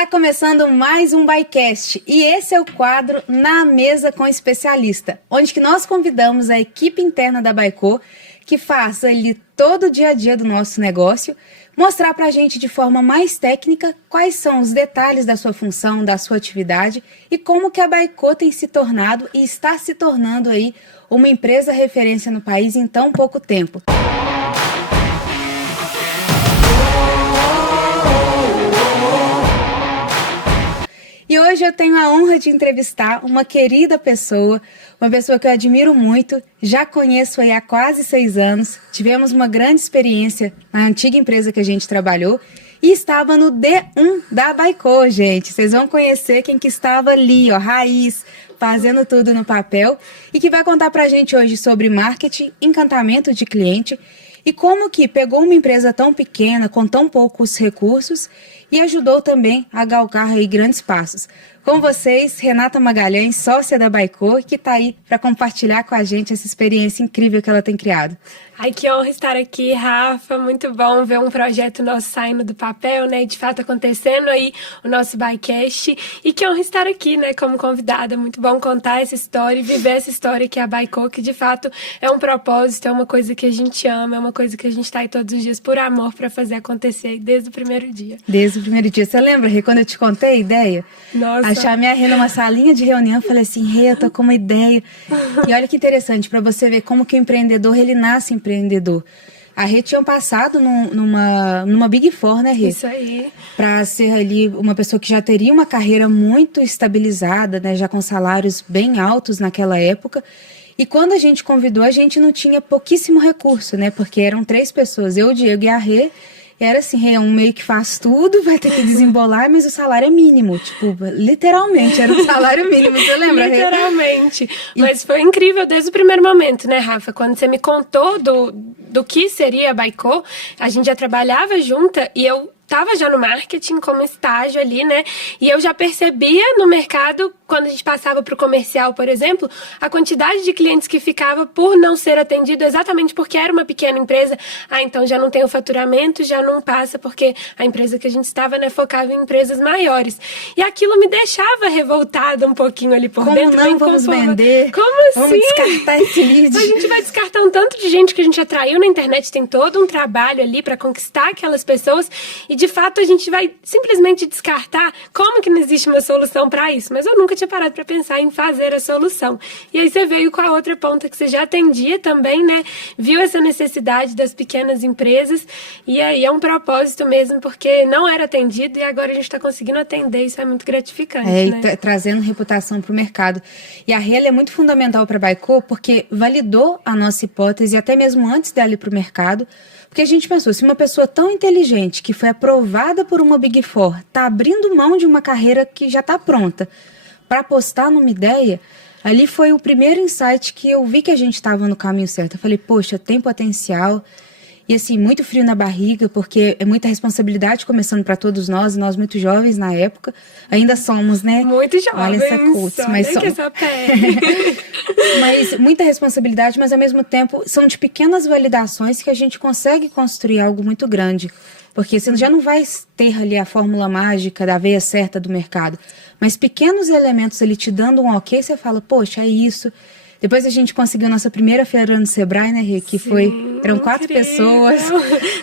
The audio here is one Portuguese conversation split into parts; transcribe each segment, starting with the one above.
Tá começando mais um ByCast e esse é o quadro Na Mesa com Especialista, onde que nós convidamos a equipe interna da Byko, que faz ali todo o dia a dia do nosso negócio, mostrar pra gente de forma mais técnica quais são os detalhes da sua função, da sua atividade e como que a Byko tem se tornado e está se tornando aí uma empresa referência no país em tão pouco tempo. E hoje eu tenho a honra de entrevistar uma querida pessoa, uma pessoa que eu admiro muito, já conheço aí há quase 6 anos, tivemos uma grande experiência na antiga empresa que a gente trabalhou e estava no D1 da Byko, gente. Vocês vão conhecer quem que estava ali, ó, raiz, fazendo tudo no papel e que vai contar pra gente hoje sobre marketing, encantamento de cliente e como que pegou uma empresa tão pequena, com tão poucos recursos e ajudou também a galgar aí grandes passos. Com vocês, Renata Magalhães, sócia da Byko, que está aí para compartilhar com a gente essa experiência incrível que ela tem criado. Ai, que honra estar aqui, Rafa. Muito bom ver um projeto nosso saindo do papel, né? De fato acontecendo aí o nosso ByCast. E que honra estar aqui, né? Como convidada. Muito bom contar essa história e viver essa história que é a Byko, que de fato é um propósito, é uma coisa que a gente ama, é uma coisa que a gente está aí todos os dias por amor para fazer acontecer desde o primeiro dia. Desde o primeiro dia. Você lembra, Rê, quando eu te contei a ideia? Nossa. Achar a minha Rê numa salinha de reunião, eu falei assim, Rê, eu tô com uma ideia. E olha que interessante, para você ver como que o empreendedor, ele nasce empreendedor. A Rê tinha passado numa Big Four, né, Rê? Isso aí. Para ser ali uma pessoa que já teria uma carreira muito estabilizada, né, já com salários bem altos naquela época. E quando a gente convidou, a gente não tinha pouquíssimo recurso, né, porque eram 3 pessoas, eu, o Diego e a Rê. Era assim, Rê, um meio que faz tudo, vai ter que desembolar, mas o salário é mínimo. Tipo, literalmente, era o salário mínimo, você lembra, Rê? Literalmente. Mas foi incrível desde o primeiro momento, né, Rafa? Quando você me contou do que seria a Byko, a gente já trabalhava junta e eu estava já no marketing como estágio ali, né? E eu já percebia no mercado, quando a gente passava para o comercial, por exemplo, a quantidade de clientes que ficava por não ser atendido exatamente porque era uma pequena empresa. Ah, então já não tem o faturamento, já não passa, porque a empresa que a gente estava, né, focava em empresas maiores. E aquilo me deixava revoltada um pouquinho ali por dentro. Como não vamos vender? Como assim? Vamos descartar esse lead. A gente vai descartar um tanto de gente que a gente atraiu na internet, tem todo um trabalho ali para conquistar aquelas pessoas e de fato a gente vai simplesmente descartar. Como que não existe uma solução para isso? Mas eu nunca tinha parado para pensar em fazer a solução. E aí você veio com a outra ponta que você já atendia também, né? Viu essa necessidade das pequenas empresas e aí é um propósito mesmo, porque não era atendido e agora a gente está conseguindo atender. Isso é muito gratificante, né? E trazendo reputação para o mercado. E a Rê é muito fundamental para a Byko porque validou a nossa hipótese até mesmo antes dela ir para o mercado. Porque a gente pensou, se uma pessoa tão inteligente, que foi aprovada por uma Big Four, está abrindo mão de uma carreira que já está pronta para apostar numa ideia, ali foi o primeiro insight que eu vi que a gente estava no caminho certo. Eu falei, poxa, tem potencial. E assim, muito frio na barriga, porque é muita responsabilidade começando para todos nós, e nós muito jovens na época. Ainda somos, né? Muito jovens. Olha essa coach, mas olha que essa pele. Mas muita responsabilidade, mas ao mesmo tempo são de pequenas validações que a gente consegue construir algo muito grande. Porque você já não vai ter ali a fórmula mágica da veia certa do mercado. Mas pequenos elementos ali te dando um ok, você fala, poxa, é isso. Depois a gente conseguiu nossa primeira feira no Sebrae, né, Rê? Que eram 4 pessoas.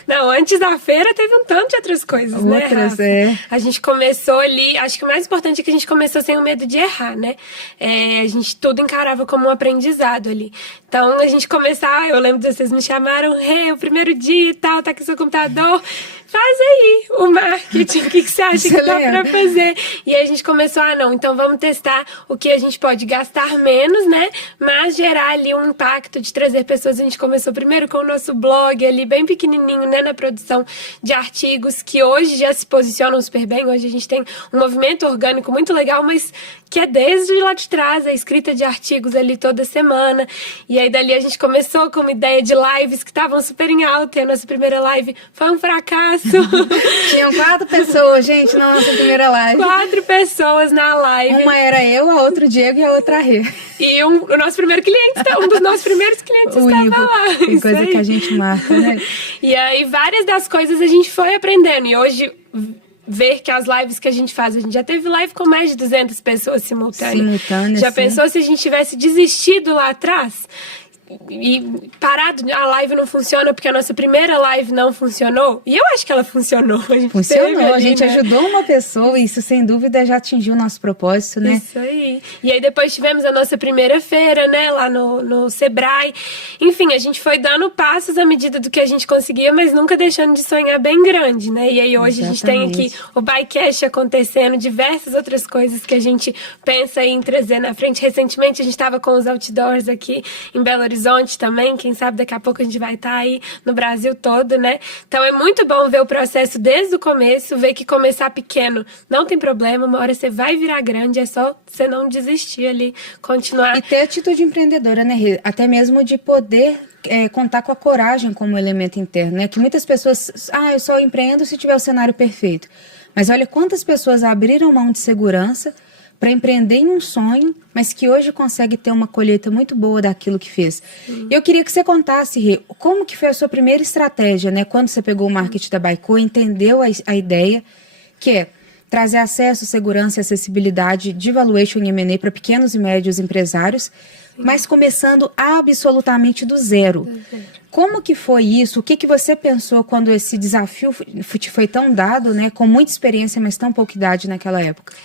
Não, antes da feira teve um tanto de outras coisas, né, Rafa? A gente começou ali, acho que o mais importante é que a gente começou sem o medo de errar, né? A gente tudo encarava como um aprendizado ali. Então, a gente começava, eu lembro de vocês me chamaram, Rê, o primeiro dia e tal, tá aqui seu computador, faz aí o marketing, o que você acha que dá pra fazer? E aí a gente começou, não, então vamos testar o que a gente pode gastar menos, né? Mas gerar ali um impacto de trazer pessoas. A gente começou primeiro com o nosso blog ali, bem pequenininho, né? Na produção de artigos que hoje já se posicionam super bem. Hoje a gente tem um movimento orgânico muito legal, mas que é desde lá de trás, a escrita de artigos ali toda semana. E aí dali a gente começou com uma ideia de lives que estavam super em alta. E a nossa primeira live foi um fracasso. Tinham 4 pessoas, gente, na nossa primeira live. 4 pessoas na live. Uma era eu, a outra o Diego e a outra a Rê. E o nosso primeiro cliente, um dos nossos primeiros clientes estava lá. Que coisa que a gente marca, né? E aí várias das coisas a gente foi aprendendo. E hoje ver que as lives que a gente faz, a gente já teve live com mais de 200 pessoas simultâneas. Já pensou se a gente tivesse desistido lá atrás? E parado, a live não funciona porque a nossa primeira live não funcionou. E eu acho que ela funcionou. A gente ajudou uma pessoa e isso sem dúvida já atingiu o nosso propósito, né? Isso aí. E aí depois tivemos a nossa primeira feira, né, lá no Sebrae. Enfim, a gente foi dando passos à medida do que a gente conseguia, mas nunca deixando de sonhar bem grande, né? E aí hoje a gente tem aqui o Buycast acontecendo, diversas outras coisas que a gente pensa em trazer na frente. Recentemente a gente estava com os outdoors aqui em Belo Horizonte também, quem sabe daqui a pouco a gente vai estar aí no Brasil todo, né? Então é muito bom ver o processo desde o começo, ver que começar pequeno não tem problema, uma hora você vai virar grande, é só você não desistir ali, continuar. E ter atitude empreendedora, né, Rê? Até mesmo de poder contar com a coragem como elemento interno, né? Que muitas pessoas, eu só empreendo se tiver o cenário perfeito. Mas olha quantas pessoas abriram mão de segurança para empreender em um sonho, mas que hoje consegue ter uma colheita muito boa daquilo que fez. Eu queria que você contasse, Rê, como que foi a sua primeira estratégia, né? Quando você pegou o marketing da Baico, entendeu a ideia, que é trazer acesso, segurança e acessibilidade de valuation e M&A para pequenos e médios empresários, mas começando absolutamente do zero. Como que foi isso? O que você pensou quando esse desafio te foi tão dado, né? Com muita experiência, mas tão pouca idade naquela época?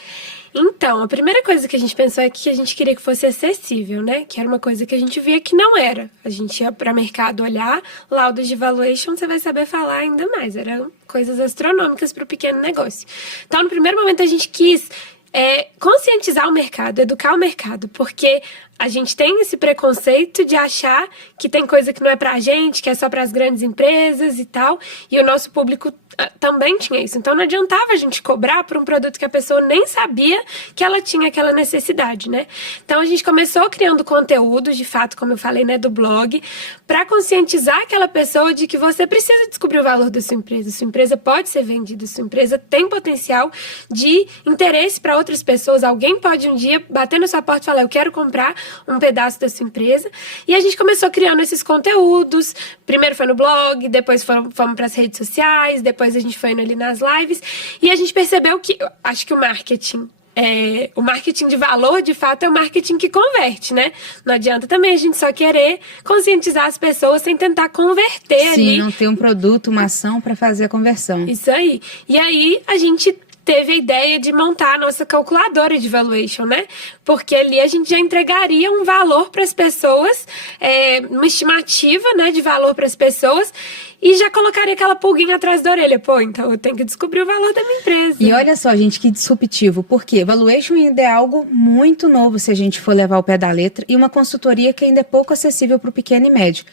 Então, a primeira coisa que a gente pensou é que a gente queria que fosse acessível, né? Que era uma coisa que a gente via que não era. A gente ia para o mercado olhar, laudas de valuation, você vai saber falar ainda mais. Eram coisas astronômicas para o pequeno negócio. Então, no primeiro momento, a gente quis conscientizar o mercado, educar o mercado, porque a gente tem esse preconceito de achar que tem coisa que não é pra gente, que é só para as grandes empresas e tal, e o nosso público também tinha isso. Então não adiantava a gente cobrar por um produto que a pessoa nem sabia que ela tinha aquela necessidade, né? Então a gente começou criando conteúdo, de fato, como eu falei, né, do blog, para conscientizar aquela pessoa de que você precisa descobrir o valor da sua empresa pode ser vendida, sua empresa tem potencial de interesse para outras pessoas, alguém pode um dia bater na sua porta e falar, eu quero comprar um pedaço da sua empresa, e a gente começou criando esses conteúdos, primeiro foi no blog, depois fomos para as redes sociais, depois a gente foi indo ali nas lives, e a gente percebeu que, acho que o marketing de valor, de fato, é o marketing que converte, né? Não adianta também a gente só querer conscientizar as pessoas sem tentar converter ali. Sim, não ter um produto, uma ação para fazer a conversão. Isso aí. E aí, a gente teve a ideia de montar a nossa calculadora de valuation, né? Porque ali a gente já entregaria um valor para as pessoas, uma estimativa, né, de valor para as pessoas, e já colocaria aquela pulguinha atrás da orelha. Pô, então eu tenho que descobrir o valor da minha empresa. E olha só, gente, que disruptivo. Por quê? Valuation ainda é algo muito novo se a gente for levar ao pé da letra, e uma consultoria que ainda é pouco acessível para o pequeno e médio.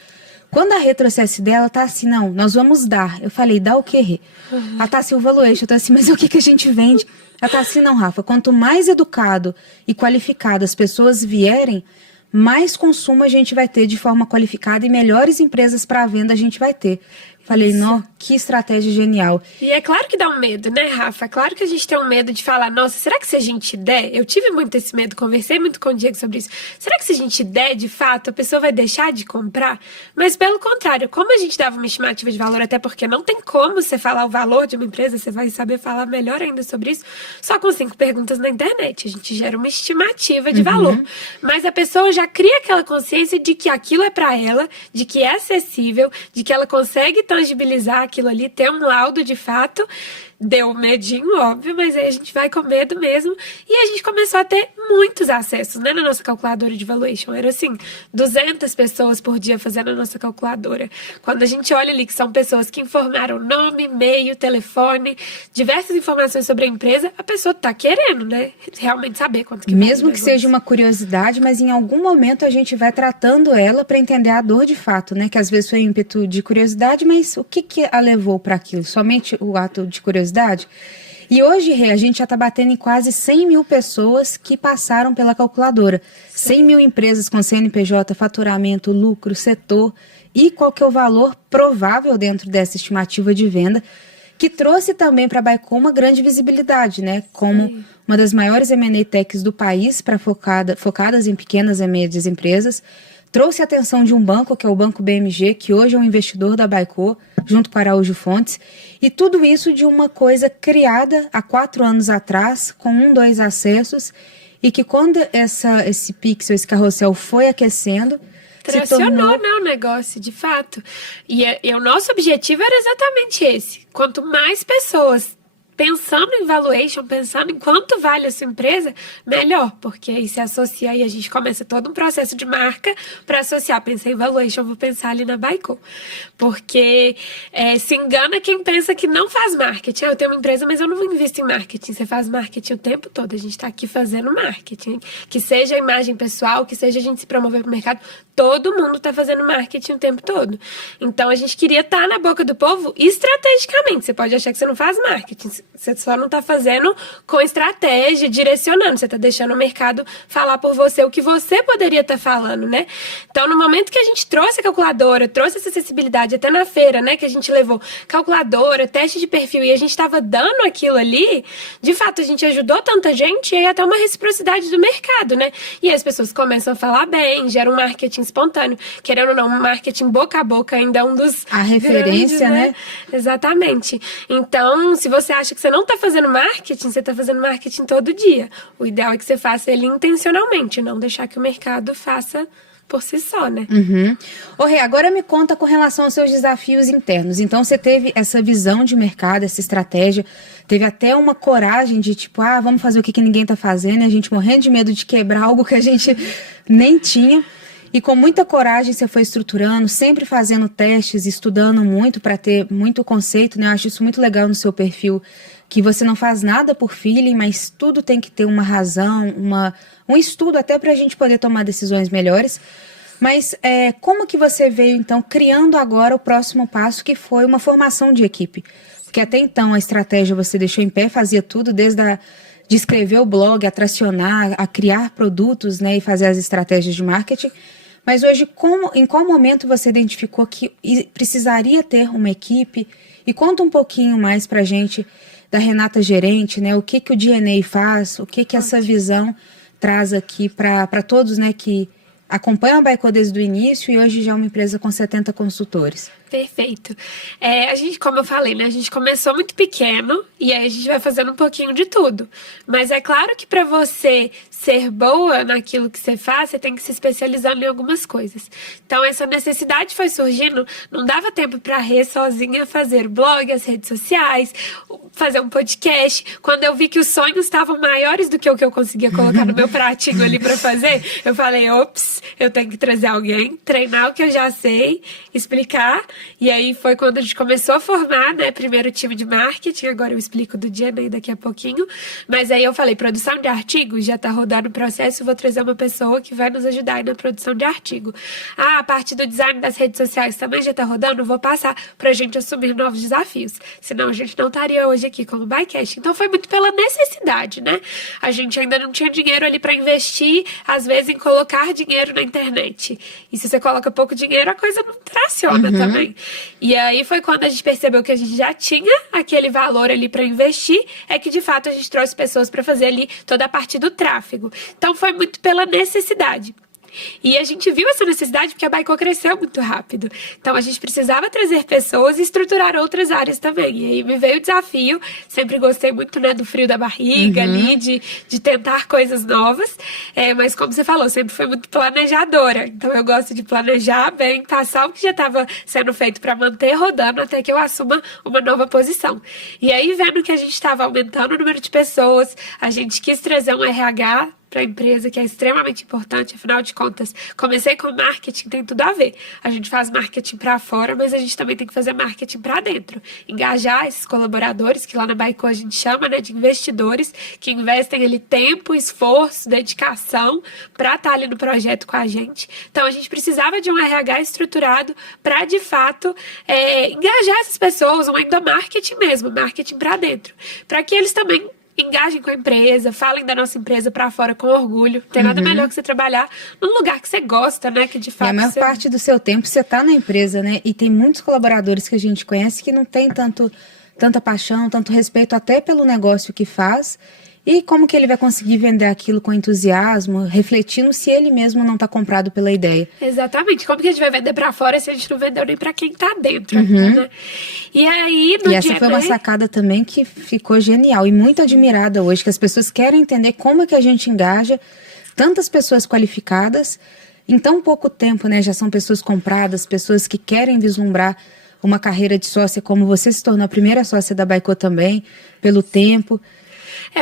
Quando a Rê trouxe essa ideia, ela tá assim, não, nós vamos dar. Eu falei, dá o quê, Rê? Ela tá assim, o valuation. Eu tô assim, mas o que a gente vende? Ela tá assim, não, Rafa, quanto mais educado e qualificado as pessoas vierem, mais consumo a gente vai ter de forma qualificada e melhores empresas para a venda a gente vai ter. Falei, não, que estratégia genial. E é claro que dá um medo, né, Rafa? É claro que a gente tem um medo de falar, nossa, será que se a gente der? Eu tive muito esse medo, conversei muito com o Diego sobre isso. Será que se a gente der, de fato, a pessoa vai deixar de comprar? Mas pelo contrário, como a gente dava uma estimativa de valor, até porque não tem como você falar o valor de uma empresa, você vai saber falar melhor ainda sobre isso, só com 5 perguntas na internet. A gente gera uma estimativa de valor. Mas a pessoa já cria aquela consciência de que aquilo é para ela, de que é acessível, de que ela consegue tangibilizar aquilo ali, ter um laudo de fato. Deu medinho, óbvio, mas aí a gente vai com medo mesmo. E a gente começou a ter muitos acessos, né, na nossa calculadora de valuation. Era assim, 200 pessoas por dia fazendo a nossa calculadora. Quando a gente olha ali que são pessoas que informaram nome, e-mail, telefone, diversas informações sobre a empresa, a pessoa tá querendo, né, realmente saber quanto que vale. Mesmo que seja uma curiosidade, mas em algum momento a gente vai tratando ela para entender a dor de fato, né, que às vezes foi ímpeto de curiosidade, mas o que a levou para aquilo? Somente o ato de curiosidade? E hoje, Rê, a gente já está batendo em quase 100 mil pessoas que passaram pela calculadora. 100 mil empresas com CNPJ, faturamento, lucro, setor e qual que é o valor provável dentro dessa estimativa de venda, que trouxe também para a Baico uma grande visibilidade, né? Como uma das maiores M&A techs do país, focadas em pequenas e médias empresas. trouxe a atenção de um banco, que é o Banco BMG, que hoje é um investidor da Baico, junto com a Araújo Fontes, e tudo isso de uma coisa criada há 4 anos atrás, com 2 acessos, e que quando esse pixel, esse carrossel foi aquecendo, tracionou, né, o negócio, de fato. E o nosso objetivo era exatamente esse. Quanto mais pessoas pensando em valuation, pensando em quanto vale a sua empresa, melhor, porque aí se associa e a gente começa todo um processo de marca para associar. Pensei em valuation, vou pensar ali na Baico. Porque se engana quem pensa que não faz marketing. Eu tenho uma empresa, mas eu não vou investir em marketing. Você faz marketing o tempo todo. A gente está aqui fazendo marketing. Que seja a imagem pessoal, que seja a gente se promover para o mercado. Todo mundo está fazendo marketing o tempo todo. Então, a gente queria estar na boca do povo estrategicamente. Você pode achar que você não faz marketing. Você só não está fazendo com estratégia, direcionando. Você está deixando o mercado falar por você o que você poderia estar falando, né? Então, no momento que a gente trouxe a calculadora, trouxe essa acessibilidade, até na feira, né? Que a gente levou calculadora, teste de perfil, e a gente estava dando aquilo ali, de fato, a gente ajudou tanta gente, e aí até uma reciprocidade do mercado, né? E aí as pessoas começam a falar bem, gera um marketing espontâneo. Querendo ou não, um marketing boca a boca ainda é um dos... A referência, grandes, né? Exatamente. Então, se você acha que você não está fazendo marketing, você está fazendo marketing todo dia. O ideal é que você faça ele intencionalmente, não deixar que o mercado faça por si só, né? Uhum. Ô, Rê, agora me conta com relação aos seus desafios internos. Então, você teve essa visão de mercado, essa estratégia, teve até uma coragem de tipo, vamos fazer o que ninguém tá fazendo, e a gente morrendo de medo de quebrar algo que a gente nem tinha. E com muita coragem você foi estruturando, sempre fazendo testes, estudando muito para ter muito conceito, né? Eu acho isso muito legal no seu perfil, que você não faz nada por feeling, mas tudo tem que ter uma razão, um estudo até para a gente poder tomar decisões melhores. Mas como que você veio, então, criando agora o próximo passo, que foi uma formação de equipe? Porque até então a estratégia você deixou em pé, fazia tudo, desde de escrever o blog, a tracionar, a criar produtos, né, e fazer as estratégias de marketing. Mas hoje, em qual momento você identificou que precisaria ter uma equipe? E conta um pouquinho mais para a gente da Renata Gerente, né? O que o DNA faz, o que essa visão traz aqui para todos, né, que acompanham a Baico desde o início e hoje já é uma empresa com 70 consultores. Perfeito. A gente, como eu falei, né, a gente começou muito pequeno e aí a gente vai fazendo um pouquinho de tudo. Mas é claro que para você ser boa naquilo que você faz, você tem que se especializando em algumas coisas. Então, essa necessidade foi surgindo, não dava tempo para a Rê sozinha fazer o blog, as redes sociais, fazer um podcast. Quando eu vi que os sonhos estavam maiores do que o que eu conseguia colocar no meu pratinho ali para fazer, eu falei, ops, eu tenho que trazer alguém, treinar o que eu já sei, explicar. E aí foi quando a gente começou a formar, né, primeiro o time de marketing, agora eu explico do DNA daqui a pouquinho, mas aí eu falei, produção de artigos, já tá rodando o processo, vou trazer uma pessoa que vai nos ajudar aí na produção de artigo. A parte do design das redes sociais também já tá rodando, vou passar pra gente assumir novos desafios, senão a gente não estaria hoje aqui como Bycast. Então foi muito pela necessidade, né? A gente ainda não tinha dinheiro ali pra investir, às vezes em colocar dinheiro na internet. E se você coloca pouco dinheiro, a coisa não traciona também. E aí foi quando a gente percebeu que a gente já tinha aquele valor ali para investir, é que de fato a gente trouxe pessoas para fazer ali toda a parte do tráfego. Então foi muito pela necessidade. E a gente viu essa necessidade porque a Baico cresceu muito rápido. Então a gente precisava trazer pessoas e estruturar outras áreas também. E aí me veio o desafio, sempre gostei muito, né, do frio da barriga ali, de tentar coisas novas. Mas como você falou, sempre fui muito planejadora. Então eu gosto de planejar bem, passar o que já estava sendo feito para manter rodando até que eu assuma uma nova posição. E aí vendo que a gente estava aumentando o número de pessoas, a gente quis trazer um RH para a empresa, que é extremamente importante, afinal de contas, comecei com marketing, tem tudo a ver. A gente faz marketing para fora, mas a gente também tem que fazer marketing para dentro. Engajar esses colaboradores, que lá na Baico a gente chama, né, de investidores, que investem ali tempo, esforço, dedicação para estar ali no projeto com a gente. Então, a gente precisava de um RH estruturado para, de fato, engajar essas pessoas, um endomarketing mesmo, marketing para dentro, para que eles também engajem com a empresa, falem da nossa empresa pra fora com orgulho. Não tem nada melhor que você trabalhar num lugar que você gosta, né? Que de fato. E a maior parte do seu tempo você tá na empresa, né? E tem muitos colaboradores que a gente conhece que não tem tanta paixão, tanto respeito até pelo negócio que faz. E como que ele vai conseguir vender aquilo com entusiasmo, refletindo se ele mesmo não está comprado pela ideia. Exatamente. Como que a gente vai vender para fora se a gente não vendeu nem para quem está dentro? Né? E aí, no essa foi uma sacada também que ficou genial e muito admirada hoje, que as pessoas querem entender como é que a gente engaja tantas pessoas qualificadas em tão pouco tempo, né? Já são pessoas compradas, pessoas que querem vislumbrar uma carreira de sócia, como você se tornou a primeira sócia da Baicô também, pelo tempo.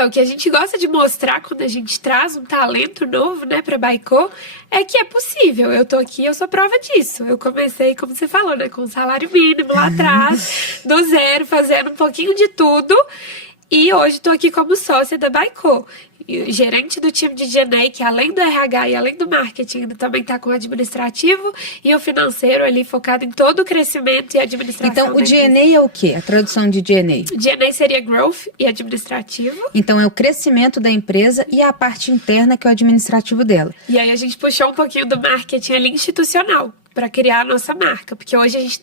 O que a gente gosta de mostrar quando a gente traz um talento novo, né, pra Baicô, é que é possível. Eu tô aqui, eu sou prova disso. Eu comecei, como você falou, né, com um salário mínimo lá atrás, do zero, fazendo um pouquinho de tudo. E hoje tô aqui como sócia da Baicô. Gerente do time de G&A, que além do RH e além do marketing, também está com o administrativo e o financeiro ali focado em todo o crescimento e administração. Então, o G&A é o quê? A tradução de G&A? G&A seria growth e administrativo. Então, é o crescimento da empresa e a parte interna, que é o administrativo dela. E aí a gente puxou um pouquinho do marketing ali institucional para criar a nossa marca, porque hoje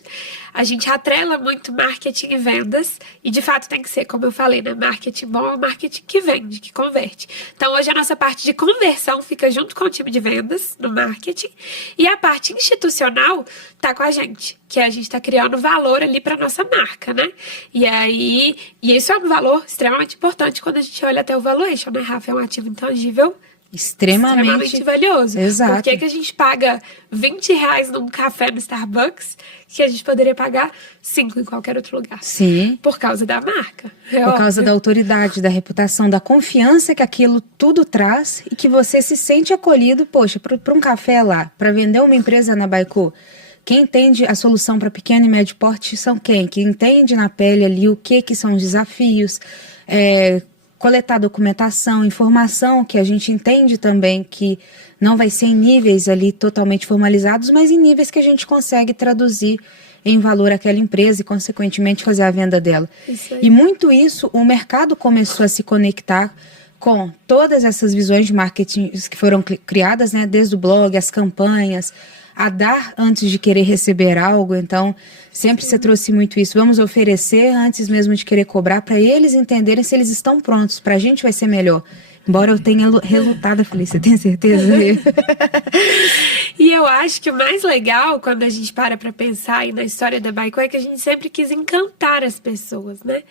a gente atrela muito marketing e vendas, e de fato tem que ser, como eu falei, né? Marketing bom é o marketing que vende, que converte. Então hoje a nossa parte de conversão fica junto com o time de vendas no marketing, e a parte institucional tá com a gente, que a gente está criando valor ali para nossa marca, né? E isso é um valor extremamente importante quando a gente olha até o valuation, né, Rafa? É um ativo intangível extremamente valioso. Exato. Por que a gente paga R$20 num café no Starbucks que a gente poderia pagar 5 em qualquer outro lugar? Sim. Por causa da marca. Por causa da autoridade, da reputação, da confiança que aquilo tudo traz e que você se sente acolhido, poxa, para um café lá, para vender uma empresa na Baicô. Quem entende a solução para pequeno e médio porte são quem? Quem entende na pele ali o que são os desafios, coletar documentação, informação, que a gente entende também que não vai ser em níveis ali totalmente formalizados, mas em níveis que a gente consegue traduzir em valor aquela empresa e, consequentemente, fazer a venda dela. E muito isso, o mercado começou a se conectar com todas essas visões de marketing que foram criadas, né, desde o blog, as campanhas, a dar antes de querer receber algo. Então, sempre você trouxe muito isso. Vamos oferecer antes mesmo de querer cobrar, para eles entenderem se eles estão prontos. Para a gente vai ser melhor. Embora eu tenha relutado, eu falei, você tem certeza? E eu acho que o mais legal, quando a gente para pensar aí na história da Baicô, é que a gente sempre quis encantar as pessoas, né?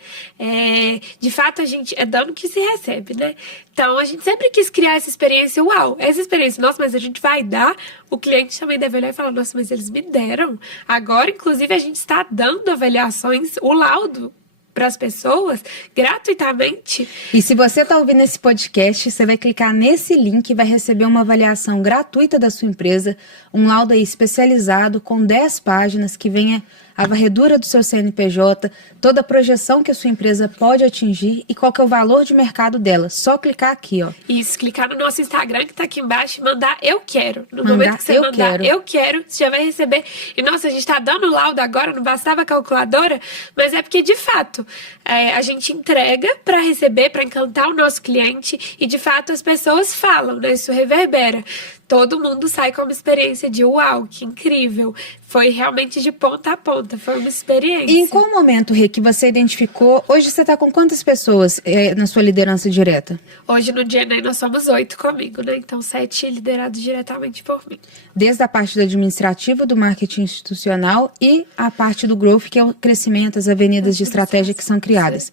De fato, a gente é dando que se recebe, né? Então, a gente sempre quis criar essa experiência, uau, essa experiência, nossa, mas a gente vai dar, o cliente também deve olhar e falar, nossa, mas eles me deram. Agora, inclusive, a gente está dando avaliações, o laudo, para as pessoas, gratuitamente. E se você está ouvindo esse podcast, você vai clicar nesse link e vai receber uma avaliação gratuita da sua empresa, um laudo aí especializado com 10 páginas que venha a varredura do seu CNPJ, toda a projeção que a sua empresa pode atingir e qual que é o valor de mercado dela. Só clicar aqui, ó. Isso, clicar no nosso Instagram que tá aqui embaixo e mandar eu quero. No momento que você mandar eu quero, você já vai receber. E nossa, a gente tá dando laudo agora, não bastava a calculadora, mas é porque de fato a gente entrega para receber, para encantar o nosso cliente e de fato as pessoas falam, né? Isso reverbera. Todo mundo sai com uma experiência de uau, que incrível. Foi realmente de ponta a ponta, foi uma experiência. E em qual momento, Rê, que você identificou? Hoje você está com quantas pessoas na sua liderança direta? Hoje no G&A nós somos 8 comigo, né? Então 7 liderados diretamente por mim. Desde a parte do administrativo, do marketing institucional e a parte do growth, que é o crescimento, as avenidas de estratégia que são criadas.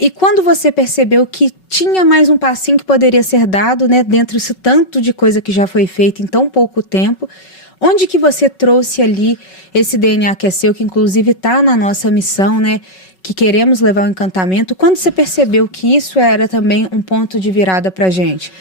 E quando você percebeu que tinha mais um passinho que poderia ser dado, né, dentro disso tanto de coisa que já foi feita em tão pouco tempo, onde que você trouxe ali esse DNA que é seu, que inclusive está na nossa missão, né, que queremos levar o encantamento? Quando você percebeu que isso era também um ponto de virada para a gente?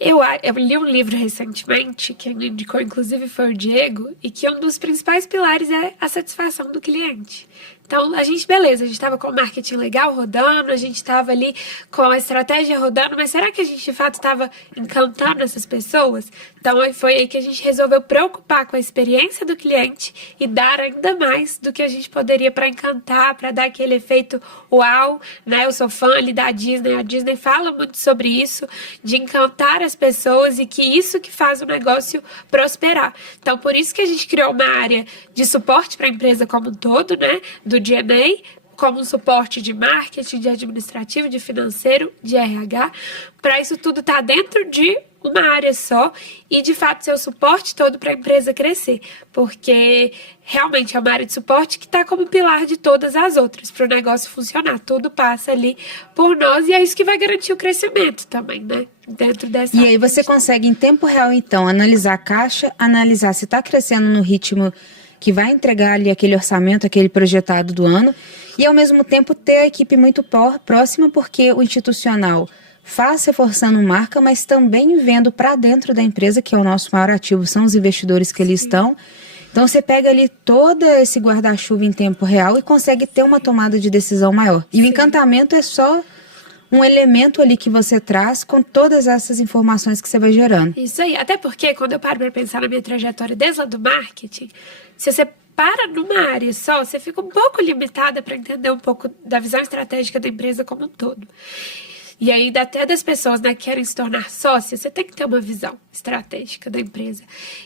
Eu li um livro recentemente, que me indicou inclusive foi o Diego, e que um dos principais pilares é a satisfação do cliente. Então, a gente estava com o marketing legal rodando, a gente estava ali com a estratégia rodando, mas será que a gente de fato estava encantando essas pessoas? Então, foi aí que a gente resolveu preocupar com a experiência do cliente e dar ainda mais do que a gente poderia para encantar, para dar aquele efeito uau, né? Eu sou fã ali da Disney, a Disney fala muito sobre isso, de encantar as pessoas e que isso que faz o negócio prosperar. Então, por isso que a gente criou uma área de suporte para a empresa como um todo, né? Do G&A, como um suporte de marketing, de administrativo, de financeiro, de RH, para isso tudo estar dentro de uma área só e, de fato, ser o suporte todo para a empresa crescer. Porque realmente é uma área de suporte que está como pilar de todas as outras para o negócio funcionar. Tudo passa ali por nós e é isso que vai garantir o crescimento também, né? Dentro dessa E aí você consegue, em tempo real, então, analisar a caixa, analisar se está crescendo no ritmo que vai entregar ali aquele orçamento, aquele projetado do ano, e ao mesmo tempo ter a equipe muito próxima, porque o institucional faz reforçando marca, mas também vendo para dentro da empresa, que é o nosso maior ativo, são os investidores que ali estão. Então você pega ali todo esse guarda-chuva em tempo real e consegue ter uma tomada de decisão maior. E o encantamento é só um elemento ali que você traz com todas essas informações que você vai gerando. Isso aí, até porque quando eu paro para pensar na minha trajetória desde lá do marketing, se você para numa área só, você fica um pouco limitada para entender um pouco da visão estratégica da empresa como um todo. E ainda até das pessoas, né, que querem se tornar sócias, você tem que ter uma visão estratégica da empresa.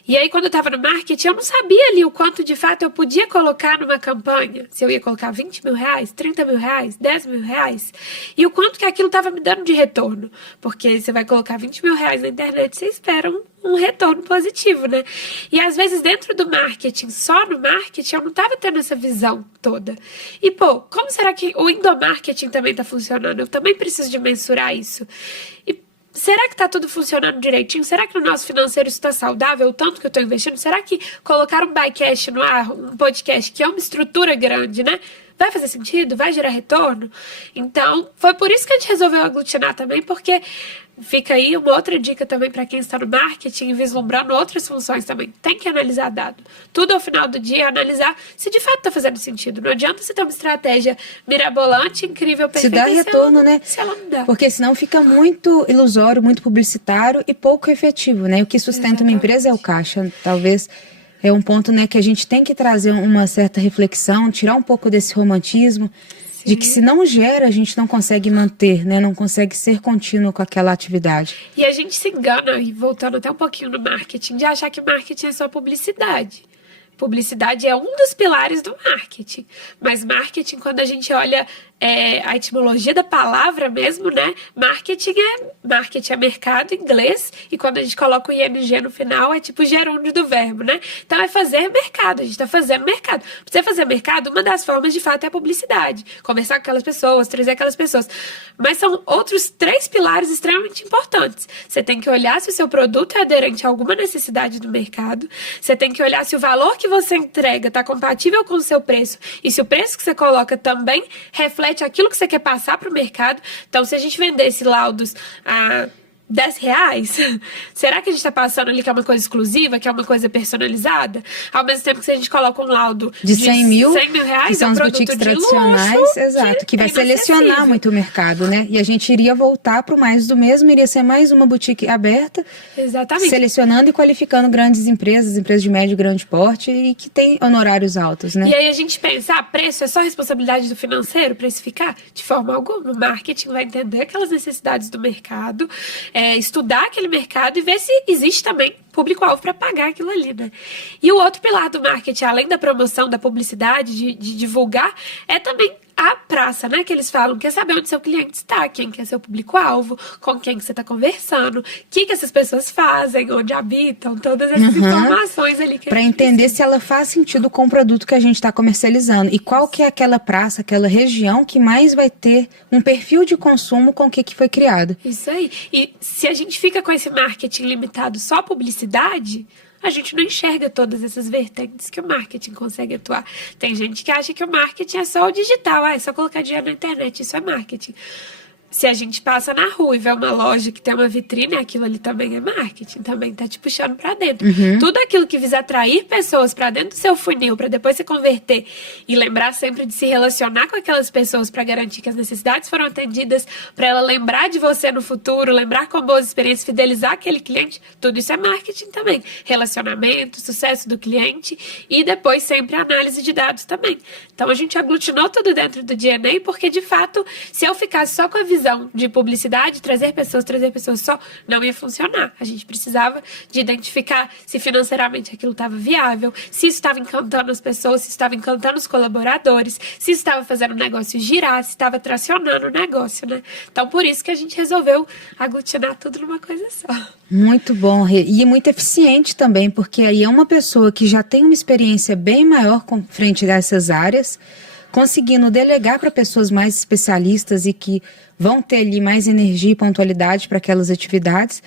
E aí, quando eu estava no marketing, eu não sabia ali o quanto, de fato, eu podia colocar numa campanha. Se eu ia colocar 20 mil reais, 30 mil reais, 10 mil reais. E o quanto que aquilo estava me dando de retorno. Porque você vai colocar 20 mil reais na internet, você espera um retorno positivo, né? E às vezes dentro do marketing, só no marketing, eu não estava tendo essa visão toda. E pô, como será que o endomarketing também está funcionando? Eu também preciso de mensurar isso. E será que está tudo funcionando direitinho? Será que no nosso financeiro isso está saudável? O tanto que eu estou investindo? Será que colocar um bycast no ar, um podcast, que é uma estrutura grande, né? Vai fazer sentido? Vai gerar retorno? Então, foi por isso que a gente resolveu aglutinar também, porque fica aí uma outra dica também para quem está no marketing, vislumbrando outras funções também. Tem que analisar dado. Tudo ao final do dia, analisar se de fato está fazendo sentido. Não adianta você ter uma estratégia mirabolante, incrível, perfeita. Se dá retorno, né? Se ela não dá. Porque senão fica muito ilusório, muito publicitário e pouco efetivo, né? O que sustenta uma empresa é o caixa. Talvez é um ponto, né, que a gente tem que trazer uma certa reflexão, tirar um pouco desse romantismo. Sim. De que se não gera, a gente não consegue manter, né? Não consegue ser contínuo com aquela atividade. E a gente se engana, e voltando até um pouquinho no marketing, de achar que marketing é só publicidade. Publicidade é um dos pilares do marketing. Mas marketing, quando a gente olha a etimologia da palavra mesmo, né? Marketing é mercado em inglês. E quando a gente coloca o ing no final, é tipo gerúndio do verbo, né? Então é fazer mercado. A gente está fazendo mercado. Pra você fazer mercado, uma das formas de fato é a publicidade. Conversar com aquelas pessoas, trazer aquelas pessoas. Mas são outros 3 pilares extremamente importantes. Você tem que olhar se o seu produto é aderente a alguma necessidade do mercado. Você tem que olhar se o valor que você entrega está compatível com o seu preço. E se o preço que você coloca também reflete aquilo que você quer passar para o mercado. Então, se a gente vendesse laudos a R$10, será que a gente está passando ali que é uma coisa exclusiva, que é uma coisa personalizada? Ao mesmo tempo que se a gente coloca um laudo de 100 mil reais, que são os boutiques tradicionais, luxo, exato, que vai selecionar muito o mercado, né? E a gente iria voltar para o mais do mesmo, iria ser mais uma boutique aberta, exatamente, selecionando e qualificando grandes empresas de médio e grande porte e que tem honorários altos, né? E aí a gente pensa, preço é só responsabilidade do financeiro precificar? De forma alguma, o marketing vai entender aquelas necessidades do mercado, estudar aquele mercado e ver se existe também público-alvo para pagar aquilo ali, né? E o outro pilar do marketing, além da promoção, da publicidade, de divulgar, é também a praça, né? Que eles falam, quer saber onde seu cliente está, quem que é seu público-alvo, com quem que você está conversando, o que essas pessoas fazem, onde habitam, todas essas informações ali. Para entender se ela faz sentido com o produto que a gente está comercializando e qual que é aquela praça, aquela região que mais vai ter um perfil de consumo com o que foi criado. Isso aí. E se a gente fica com esse marketing limitado só à publicidade, a gente não enxerga todas essas vertentes que o marketing consegue atuar. Tem gente que acha que o marketing é só o digital, é só colocar dinheiro na internet, isso é marketing. Se a gente passa na rua e vê uma loja que tem uma vitrine, aquilo ali também é marketing, também tá te puxando para dentro. Tudo aquilo que visa atrair pessoas para dentro do seu funil, para depois se converter e lembrar sempre de se relacionar com aquelas pessoas para garantir que as necessidades foram atendidas, para ela lembrar de você no futuro, lembrar com boas experiências, fidelizar aquele cliente, tudo isso é marketing também. Relacionamento, sucesso do cliente e depois sempre a análise de dados também. Então a gente aglutinou tudo dentro do DNA porque de fato, se eu ficasse só com a visão visão de publicidade, trazer pessoas só, não ia funcionar. A gente precisava de identificar se financeiramente aquilo estava viável, se isso estava encantando as pessoas, se estava encantando os colaboradores, se isso estava fazendo o negócio girar, se estava tracionando o negócio, né? Então, por isso que a gente resolveu aglutinar tudo numa coisa só. Muito bom, Rê. E muito eficiente também, porque aí é uma pessoa que já tem uma experiência bem maior com frente a essas áreas, conseguindo delegar para pessoas mais especialistas e que vão ter ali mais energia e pontualidade para aquelas atividades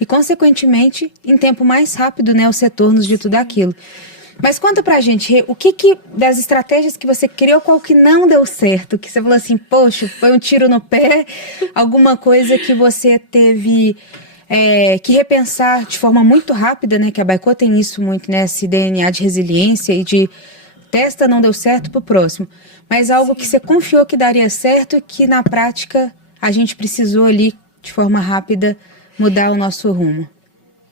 e, consequentemente, em tempo mais rápido, né, os retornos de tudo aquilo. Mas conta pra gente, Rê, o que das estratégias que você criou, qual que não deu certo? Que você falou assim, poxa, foi um tiro no pé, alguma coisa que você teve que repensar de forma muito rápida, né? Que a Baicô tem isso muito, né? Esse DNA de resiliência e de testa, não deu certo pro próximo. Mas algo que você confiou que daria certo e que na prática a gente precisou ali, de forma rápida, mudar o nosso rumo.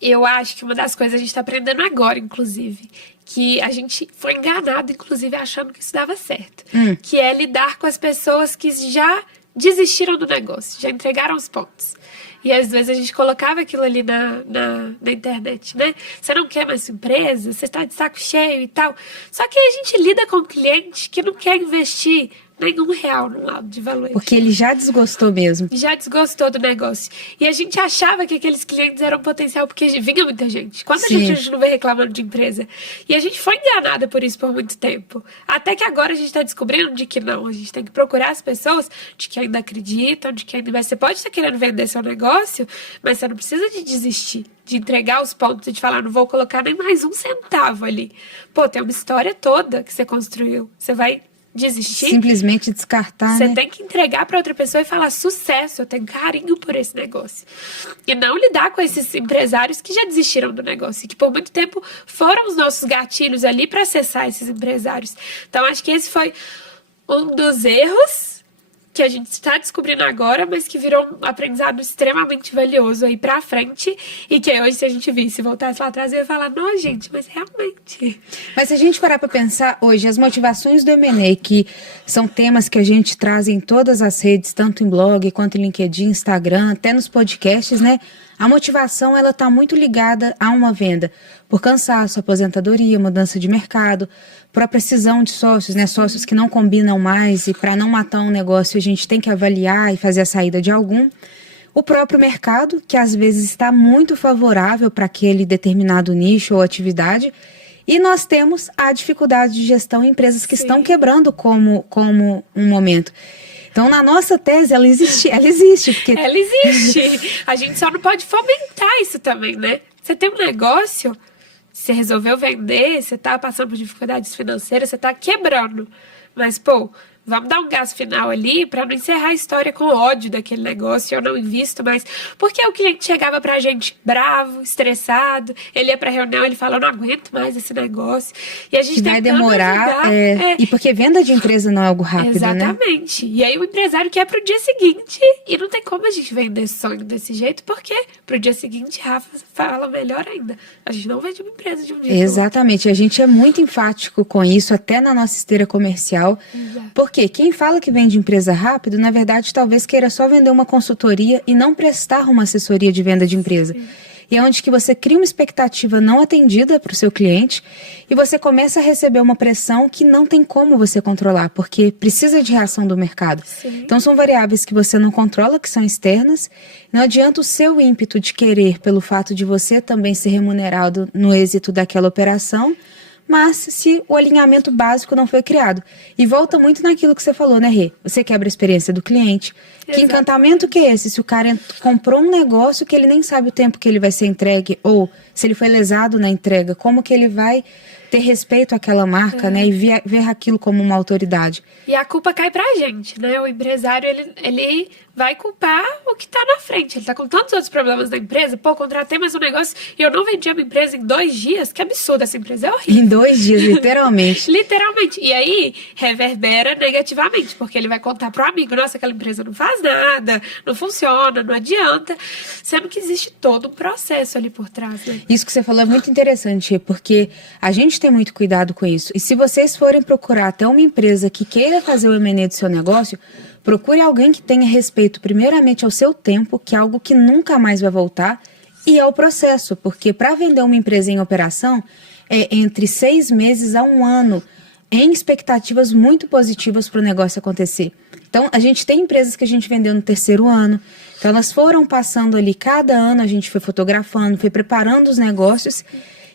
Eu acho que uma das coisas a gente está aprendendo agora, inclusive, que a gente foi enganado, inclusive, achando que isso dava certo. Que é lidar com as pessoas que já desistiram do negócio, já entregaram os pontos. E às vezes a gente colocava aquilo ali na internet, né? Você não quer mais sua empresa, você está de saco cheio e tal. Só que a gente lida com um cliente que não quer investir nenhum real no lado de valor. Porque ele já desgostou mesmo. Já desgostou do negócio. E a gente achava que aqueles clientes eram potencial, porque vinha muita gente. Quanta gente a gente não vê reclamando de empresa? E a gente foi enganada por isso por muito tempo. Até que agora a gente está descobrindo de que não. A gente tem que procurar as pessoas de que ainda acreditam, de que ainda... Você pode estar querendo vender seu negócio, mas você não precisa de desistir, de entregar os pontos e de falar, não vou colocar nem mais um centavo ali. Pô, tem uma história toda que você construiu. Você vai desistir? Simplesmente descartar, Você né? tem que entregar para outra pessoa e falar sucesso, eu tenho carinho por esse negócio. E não lidar com esses empresários que já desistiram do negócio e que por muito tempo foram os nossos gatilhos ali para acessar esses empresários. Então, acho que esse foi um dos erros que a gente está descobrindo agora, mas que virou um aprendizado extremamente valioso aí pra frente, e que hoje, se a gente visse, voltasse lá atrás, eu ia falar, não, gente, mas realmente... Mas se a gente parar para pensar hoje, as motivações do M&A, que são temas que a gente traz em todas as redes, tanto em blog, quanto em LinkedIn, Instagram, até nos podcasts, né? A motivação, ela está muito ligada a uma venda, por cansaço, aposentadoria, mudança de mercado, própria cisão de sócios, né? Sócios que não combinam mais, e para não matar um negócio a gente tem que avaliar e fazer a saída de algum. O próprio mercado, que às vezes está muito favorável para aquele determinado nicho ou atividade. E nós temos a dificuldade de gestão em empresas que estão quebrando como um momento. Então, na nossa tese, ela existe. Porque... Ela existe. A gente só não pode fomentar isso também, né? Você tem um negócio, você resolveu vender, você tá passando por dificuldades financeiras, você tá quebrando. Mas, pô, vamos dar um gás final ali para não encerrar a história com ódio daquele negócio, eu não invisto mais. Porque o cliente chegava pra gente bravo, estressado, ele ia pra reunião, ele fala, eu não aguento mais esse negócio. E a gente vai demorar, e porque venda de empresa não é algo rápido, exatamente, né? E aí o empresário quer pro dia seguinte, e não tem como a gente vender sonho desse jeito, porque pro dia seguinte, Rafa fala melhor ainda. A gente não vende uma empresa de um dia. Exatamente, a gente é muito enfático com isso, até na nossa esteira comercial. Exato. Porque quem fala que vende empresa rápido, na verdade, talvez queira só vender uma consultoria e não prestar uma assessoria de venda de empresa. Sim. E é onde que você cria uma expectativa não atendida para o seu cliente e você começa a receber uma pressão que não tem como você controlar, porque precisa de reação do mercado. Sim. Então são variáveis que você não controla, que são externas. Não adianta o seu ímpeto de querer, pelo fato de você também ser remunerado no êxito daquela operação, mas se o alinhamento básico não foi criado. E volta muito naquilo que você falou, né, Rê? Você quebra a experiência do cliente. Exato. Que encantamento que é esse? Se o cara comprou um negócio que ele nem sabe o tempo que ele vai ser entregue, ou se ele foi lesado na entrega, como que ele vai ter respeito àquela marca, né? E ver aquilo como uma autoridade. E a culpa cai pra gente, né? O empresário, ele vai culpar o que tá na frente. Ele tá com tantos outros problemas da empresa. Pô, contratei mais um negócio e eu não vendi a minha empresa em 2 dias. Que absurdo, essa empresa é horrível. Em 2 dias, literalmente. Literalmente. E aí, reverbera negativamente, porque ele vai contar pro amigo, nossa, aquela empresa não faz nada, não funciona, não adianta. Sendo que existe todo um processo ali por trás, né? Isso que você falou é muito interessante, porque a gente tem muito cuidado com isso. E se vocês forem procurar até uma empresa que queira fazer o M&A do seu negócio, Procure alguém que tenha respeito primeiramente ao seu tempo, que é algo que nunca mais vai voltar, e ao processo, porque para vender uma empresa em operação é entre 6 meses a 1 ano, em expectativas muito positivas para o negócio acontecer. Então, a gente tem empresas que a gente vendeu no 3º ano, então elas foram passando ali, cada ano a gente foi fotografando, foi preparando os negócios,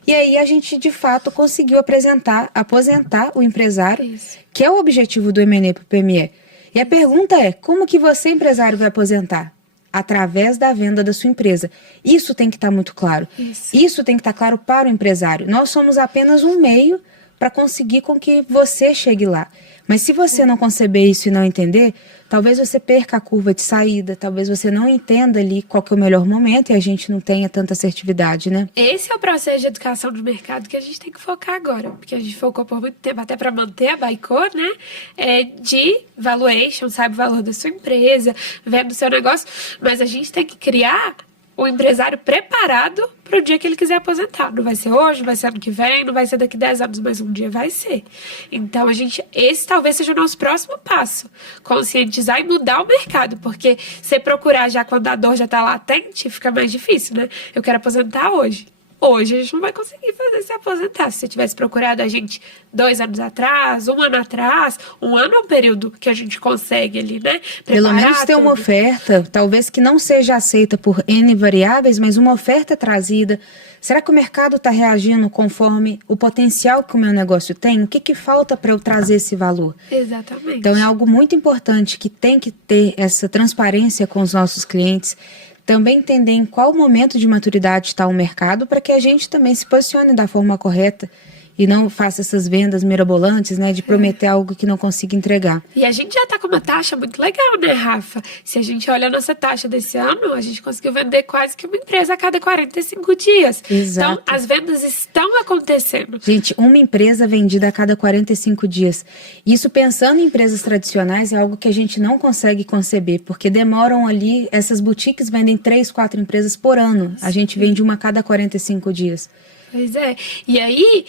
e aí a gente, de fato, conseguiu aposentar o empresário, que é o objetivo do M&A para o PME. E a pergunta é, como que você, empresário, vai aposentar? Através da venda da sua empresa. Isso tem que estar muito claro. Isso tem que estar claro para o empresário. Nós somos apenas um meio para conseguir com que você chegue lá. Mas se você não conceber isso e não entender, talvez você perca a curva de saída, talvez você não entenda ali qual que é o melhor momento e a gente não tenha tanta assertividade, né? Esse é o processo de educação de mercado que a gente tem que focar agora, porque a gente focou por muito tempo, até para manter a Baicô, né? De valuation, sabe o valor da sua empresa, vendo o seu negócio, mas a gente tem que criar o empresário preparado para o dia que ele quiser aposentar. Não vai ser hoje, não vai ser ano que vem, não vai ser daqui 10 anos, mas um dia vai ser. Então, esse talvez seja o nosso próximo passo. Conscientizar e mudar o mercado, porque você procurar já quando a dor já está latente, fica mais difícil, né? Eu quero aposentar hoje. Hoje a gente não vai conseguir fazer se aposentar. Se você tivesse procurado a gente 2 anos atrás, 1 ano atrás, 1 ano é um período que a gente consegue ali, né? Pelo menos ter uma oferta, talvez que não seja aceita por N variáveis, mas uma oferta trazida. Será que o mercado está reagindo conforme o potencial que o meu negócio tem? O que falta para eu trazer esse valor? Exatamente. Então é algo muito importante que tem que ter essa transparência com os nossos clientes. Também entender em qual momento de maturidade está o mercado para que a gente também se posicione da forma correta e não faça essas vendas mirabolantes, né, de prometer algo que não consiga entregar. E a gente já está com uma taxa muito legal, né, Rafa? Se a gente olha a nossa taxa desse ano, a gente conseguiu vender quase que uma empresa a cada 45 dias. Exato. Então, as vendas estão acontecendo. Gente, uma empresa vendida a cada 45 dias. Isso pensando em empresas tradicionais é algo que a gente não consegue conceber, porque demoram ali, essas boutiques vendem 3, 4 empresas por ano. A gente vende uma a cada 45 dias. Pois é. E aí,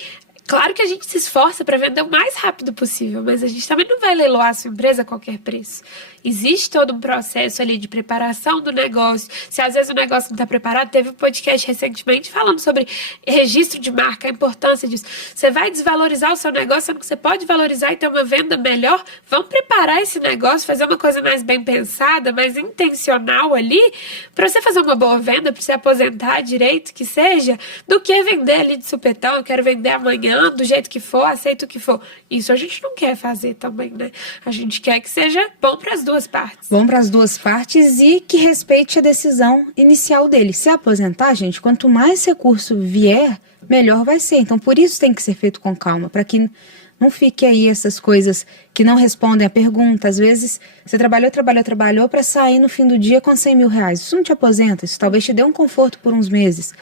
claro que a gente se esforça para vender o mais rápido possível, mas a gente também não vai leiloar a sua empresa a qualquer preço. Existe todo um processo ali de preparação do negócio. Se às vezes o negócio não está preparado, teve um podcast recentemente falando sobre registro de marca, a importância disso. Você vai desvalorizar o seu negócio, sendo que você pode valorizar e ter uma venda melhor. Vamos preparar esse negócio, fazer uma coisa mais bem pensada, mais intencional ali, para você fazer uma boa venda, para você aposentar direito, que seja, do que vender ali de supetão, eu quero vender amanhã, do jeito que for, aceito o que for. Isso a gente não quer fazer também, né? A gente quer que seja bom para as duas partes. Bom para as duas partes e que respeite a decisão inicial dele. Se aposentar, gente, quanto mais recurso vier, melhor vai ser. Então, por isso tem que ser feito com calma, para que não fique aí essas coisas que não respondem a pergunta. Às vezes, você trabalhou para sair no fim do dia com 100 mil reais. Isso não te aposenta, isso talvez te dê um conforto por uns meses.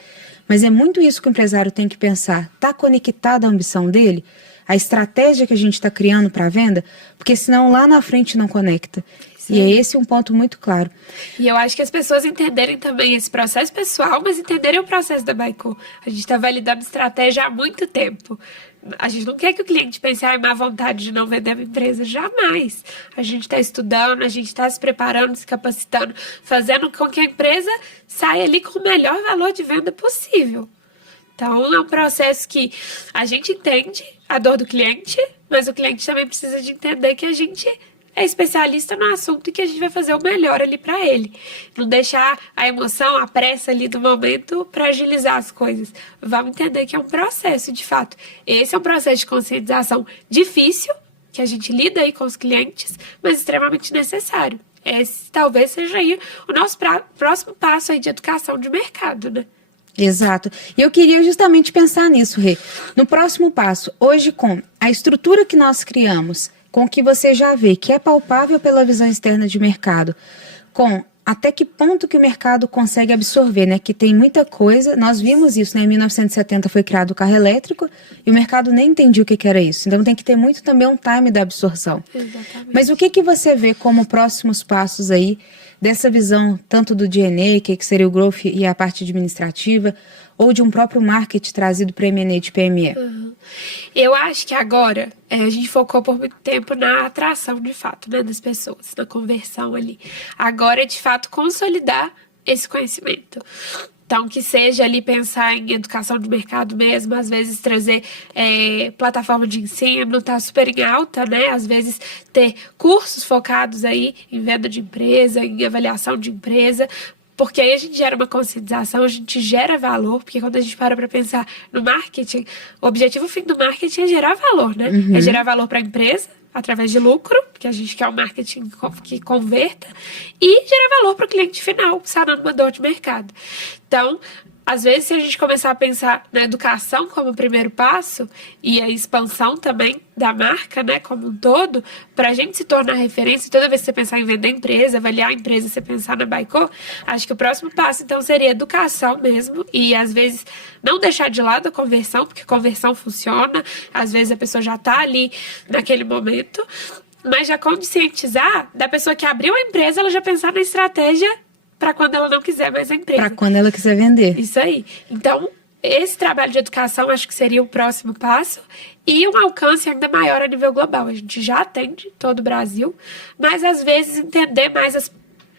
Mas é muito isso que o empresário tem que pensar. Está conectado à ambição dele? A estratégia que a gente está criando para a venda? Porque senão lá na frente não conecta. Sim. E é esse um ponto muito claro. E eu acho que as pessoas entenderem também esse processo pessoal, mas entenderem o processo da Baicô. A gente está validando estratégia há muito tempo. A gente não quer que o cliente pense em má vontade de não vender uma empresa, jamais. A gente está estudando, a gente está se preparando, se capacitando, fazendo com que a empresa saia ali com o melhor valor de venda possível. Então, é um processo que a gente entende a dor do cliente, mas o cliente também precisa de entender que a gente é especialista no assunto e que a gente vai fazer o melhor ali para ele. Não deixar a emoção, a pressa ali do momento para agilizar as coisas. Vamos entender que é um processo, de fato. Esse é um processo de conscientização difícil, que a gente lida aí com os clientes, mas extremamente necessário. Esse talvez seja aí o nosso próximo passo aí de educação de mercado, né? Exato. E eu queria justamente pensar nisso, Rê. No próximo passo, hoje com a estrutura que nós criamos, com o que você já vê, que é palpável pela visão externa de mercado, com até que ponto que o mercado consegue absorver, né? Que tem muita coisa, nós vimos isso, né? Em 1970 foi criado o carro elétrico e o mercado nem entendia o que era isso. Então tem que ter muito também um time da absorção. Exatamente. Mas o que você vê como próximos passos aí dessa visão tanto do DNA, que seria o growth e a parte administrativa, ou de um próprio marketing trazido para M&A de PME? Eu acho que agora a gente focou por muito tempo na atração, de fato, né, das pessoas, na conversão ali. Agora é, de fato, consolidar esse conhecimento. Então, que seja ali pensar em educação de mercado mesmo, às vezes trazer plataforma de ensino, tá super em alta, né? Às vezes ter cursos focados aí em venda de empresa, em avaliação de empresa, porque aí a gente gera uma conscientização, a gente gera valor, porque quando a gente para pensar no marketing, o objetivo fim do marketing é gerar valor, né? É gerar valor para a empresa, através de lucro, porque a gente quer um marketing que converta, e gerar valor para o cliente final, sanando uma dor de mercado. Então, às vezes, se a gente começar a pensar na educação como primeiro passo e a expansão também da marca, né, como um todo, para a gente se tornar referência, toda vez que você pensar em vender empresa, avaliar a empresa, você pensar na Baico, acho que o próximo passo, então, seria educação mesmo e, às vezes, não deixar de lado a conversão, porque conversão funciona, às vezes a pessoa já está ali naquele momento, mas já conscientizar da pessoa que abriu a empresa, ela já pensar na estratégia para quando ela não quiser mais a empresa. Para quando ela quiser vender. Isso aí. Então, esse trabalho de educação acho que seria o próximo passo e um alcance ainda maior a nível global. A gente já atende todo o Brasil, mas às vezes entender mais as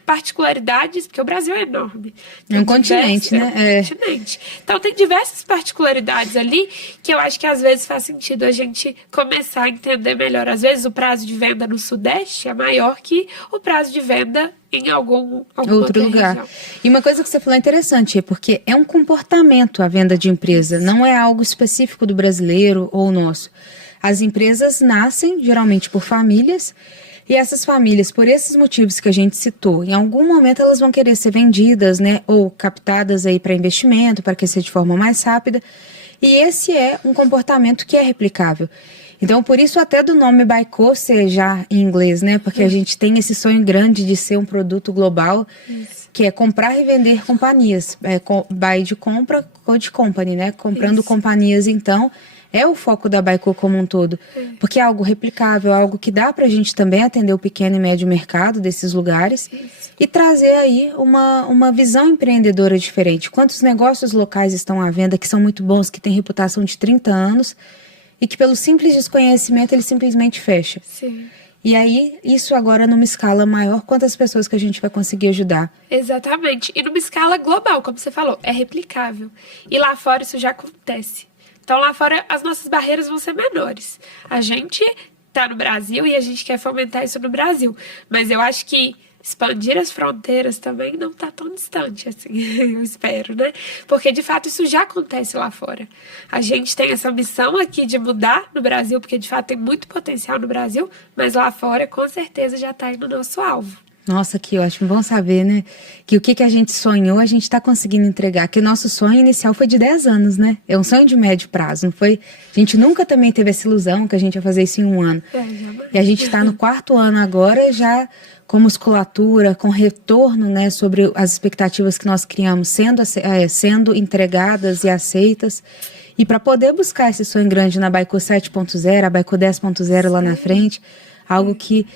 particularidades, porque o Brasil é enorme. É um continente, né? É um continente. Então, tem diversas particularidades ali que eu acho que às vezes faz sentido a gente começar a entender melhor. Às vezes, o prazo de venda no Sudeste é maior que o prazo de venda em algum outro lugar. Região. E uma coisa que você falou é interessante, porque é um comportamento a venda de empresa, não é algo específico do brasileiro ou nosso. As empresas nascem, geralmente, por famílias, e essas famílias, por esses motivos que a gente citou, em algum momento elas vão querer ser vendidas, né, ou captadas aí para investimento, para crescer de forma mais rápida. E esse é um comportamento que é replicável. Então, por isso até do nome Baico ser já em inglês, né, porque a gente tem esse sonho grande de ser um produto global, que é comprar e vender companhias. Buy de compra, code company, né, comprando companhias, então. É o foco da Baico como um todo, porque é algo replicável, algo que dá para a gente também atender o pequeno e médio mercado desses lugares e trazer aí uma visão empreendedora diferente. Quantos negócios locais estão à venda que são muito bons, que têm reputação de 30 anos e que pelo simples desconhecimento ele simplesmente fecha. Sim. E aí, isso agora numa escala maior, quantas pessoas que a gente vai conseguir ajudar? Exatamente. E numa escala global, como você falou, é replicável. E lá fora isso já acontece. Então, lá fora, as nossas barreiras vão ser menores. A gente está no Brasil e a gente quer fomentar isso no Brasil. Mas eu acho que expandir as fronteiras também não está tão distante, assim, eu espero, né? Porque, de fato, isso já acontece lá fora. A gente tem essa missão aqui de mudar no Brasil, porque, de fato, tem muito potencial no Brasil, mas lá fora, com certeza, já está aí no nosso alvo. Nossa, que ótimo, bom saber, né? Que o que a gente sonhou, a gente está conseguindo entregar. Que o nosso sonho inicial foi de 10 anos, né? É um sonho de médio prazo, não foi? A gente nunca também teve essa ilusão que a gente ia fazer isso em um ano. E a gente está no 4º ano agora, já com musculatura, com retorno, né? Sobre as expectativas que nós criamos sendo entregadas e aceitas. E para poder buscar esse sonho grande na Baico 7.0, a Baico 10.0 lá na frente, algo que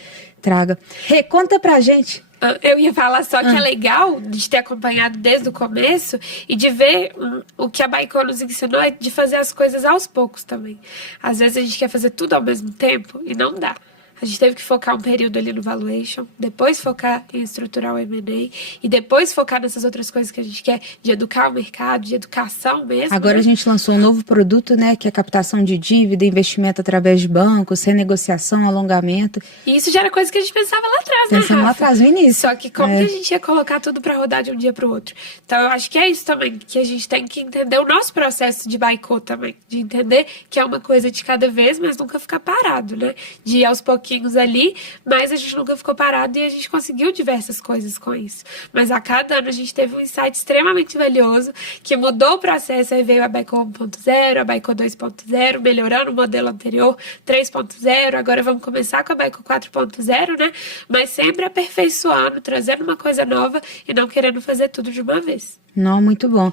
traga. Rê, conta pra gente. Eu ia falar só que é legal de ter acompanhado desde o começo e de ver o que a Baico nos ensinou é de fazer as coisas aos poucos também. Às vezes a gente quer fazer tudo ao mesmo tempo e não dá. A gente teve que focar um período ali no valuation, depois focar em estruturar o M&A e depois focar nessas outras coisas que a gente quer, de educar o mercado, de educação mesmo. Agora a gente lançou um novo produto, né, que é captação de dívida, investimento através de bancos, renegociação, alongamento. E isso já era coisa que a gente pensava lá atrás, né, Pensando lá atrás, no início. Só que como que a gente ia colocar tudo para rodar de um dia para o outro? Então eu acho que é isso também, que a gente tem que entender o nosso processo de Baico também, de entender que é uma coisa de cada vez, mas nunca ficar parado, né? De ir aos pouquinhos ali, mas a gente nunca ficou parado e a gente conseguiu diversas coisas com isso. Mas a cada ano a gente teve um insight extremamente valioso que mudou o processo, aí veio a Baico 1.0, a Baico 2.0, melhorando o modelo anterior, 3.0, agora vamos começar com a Baico 4.0, né? Mas sempre aperfeiçoando, trazendo uma coisa nova e não querendo fazer tudo de uma vez. Não, muito bom.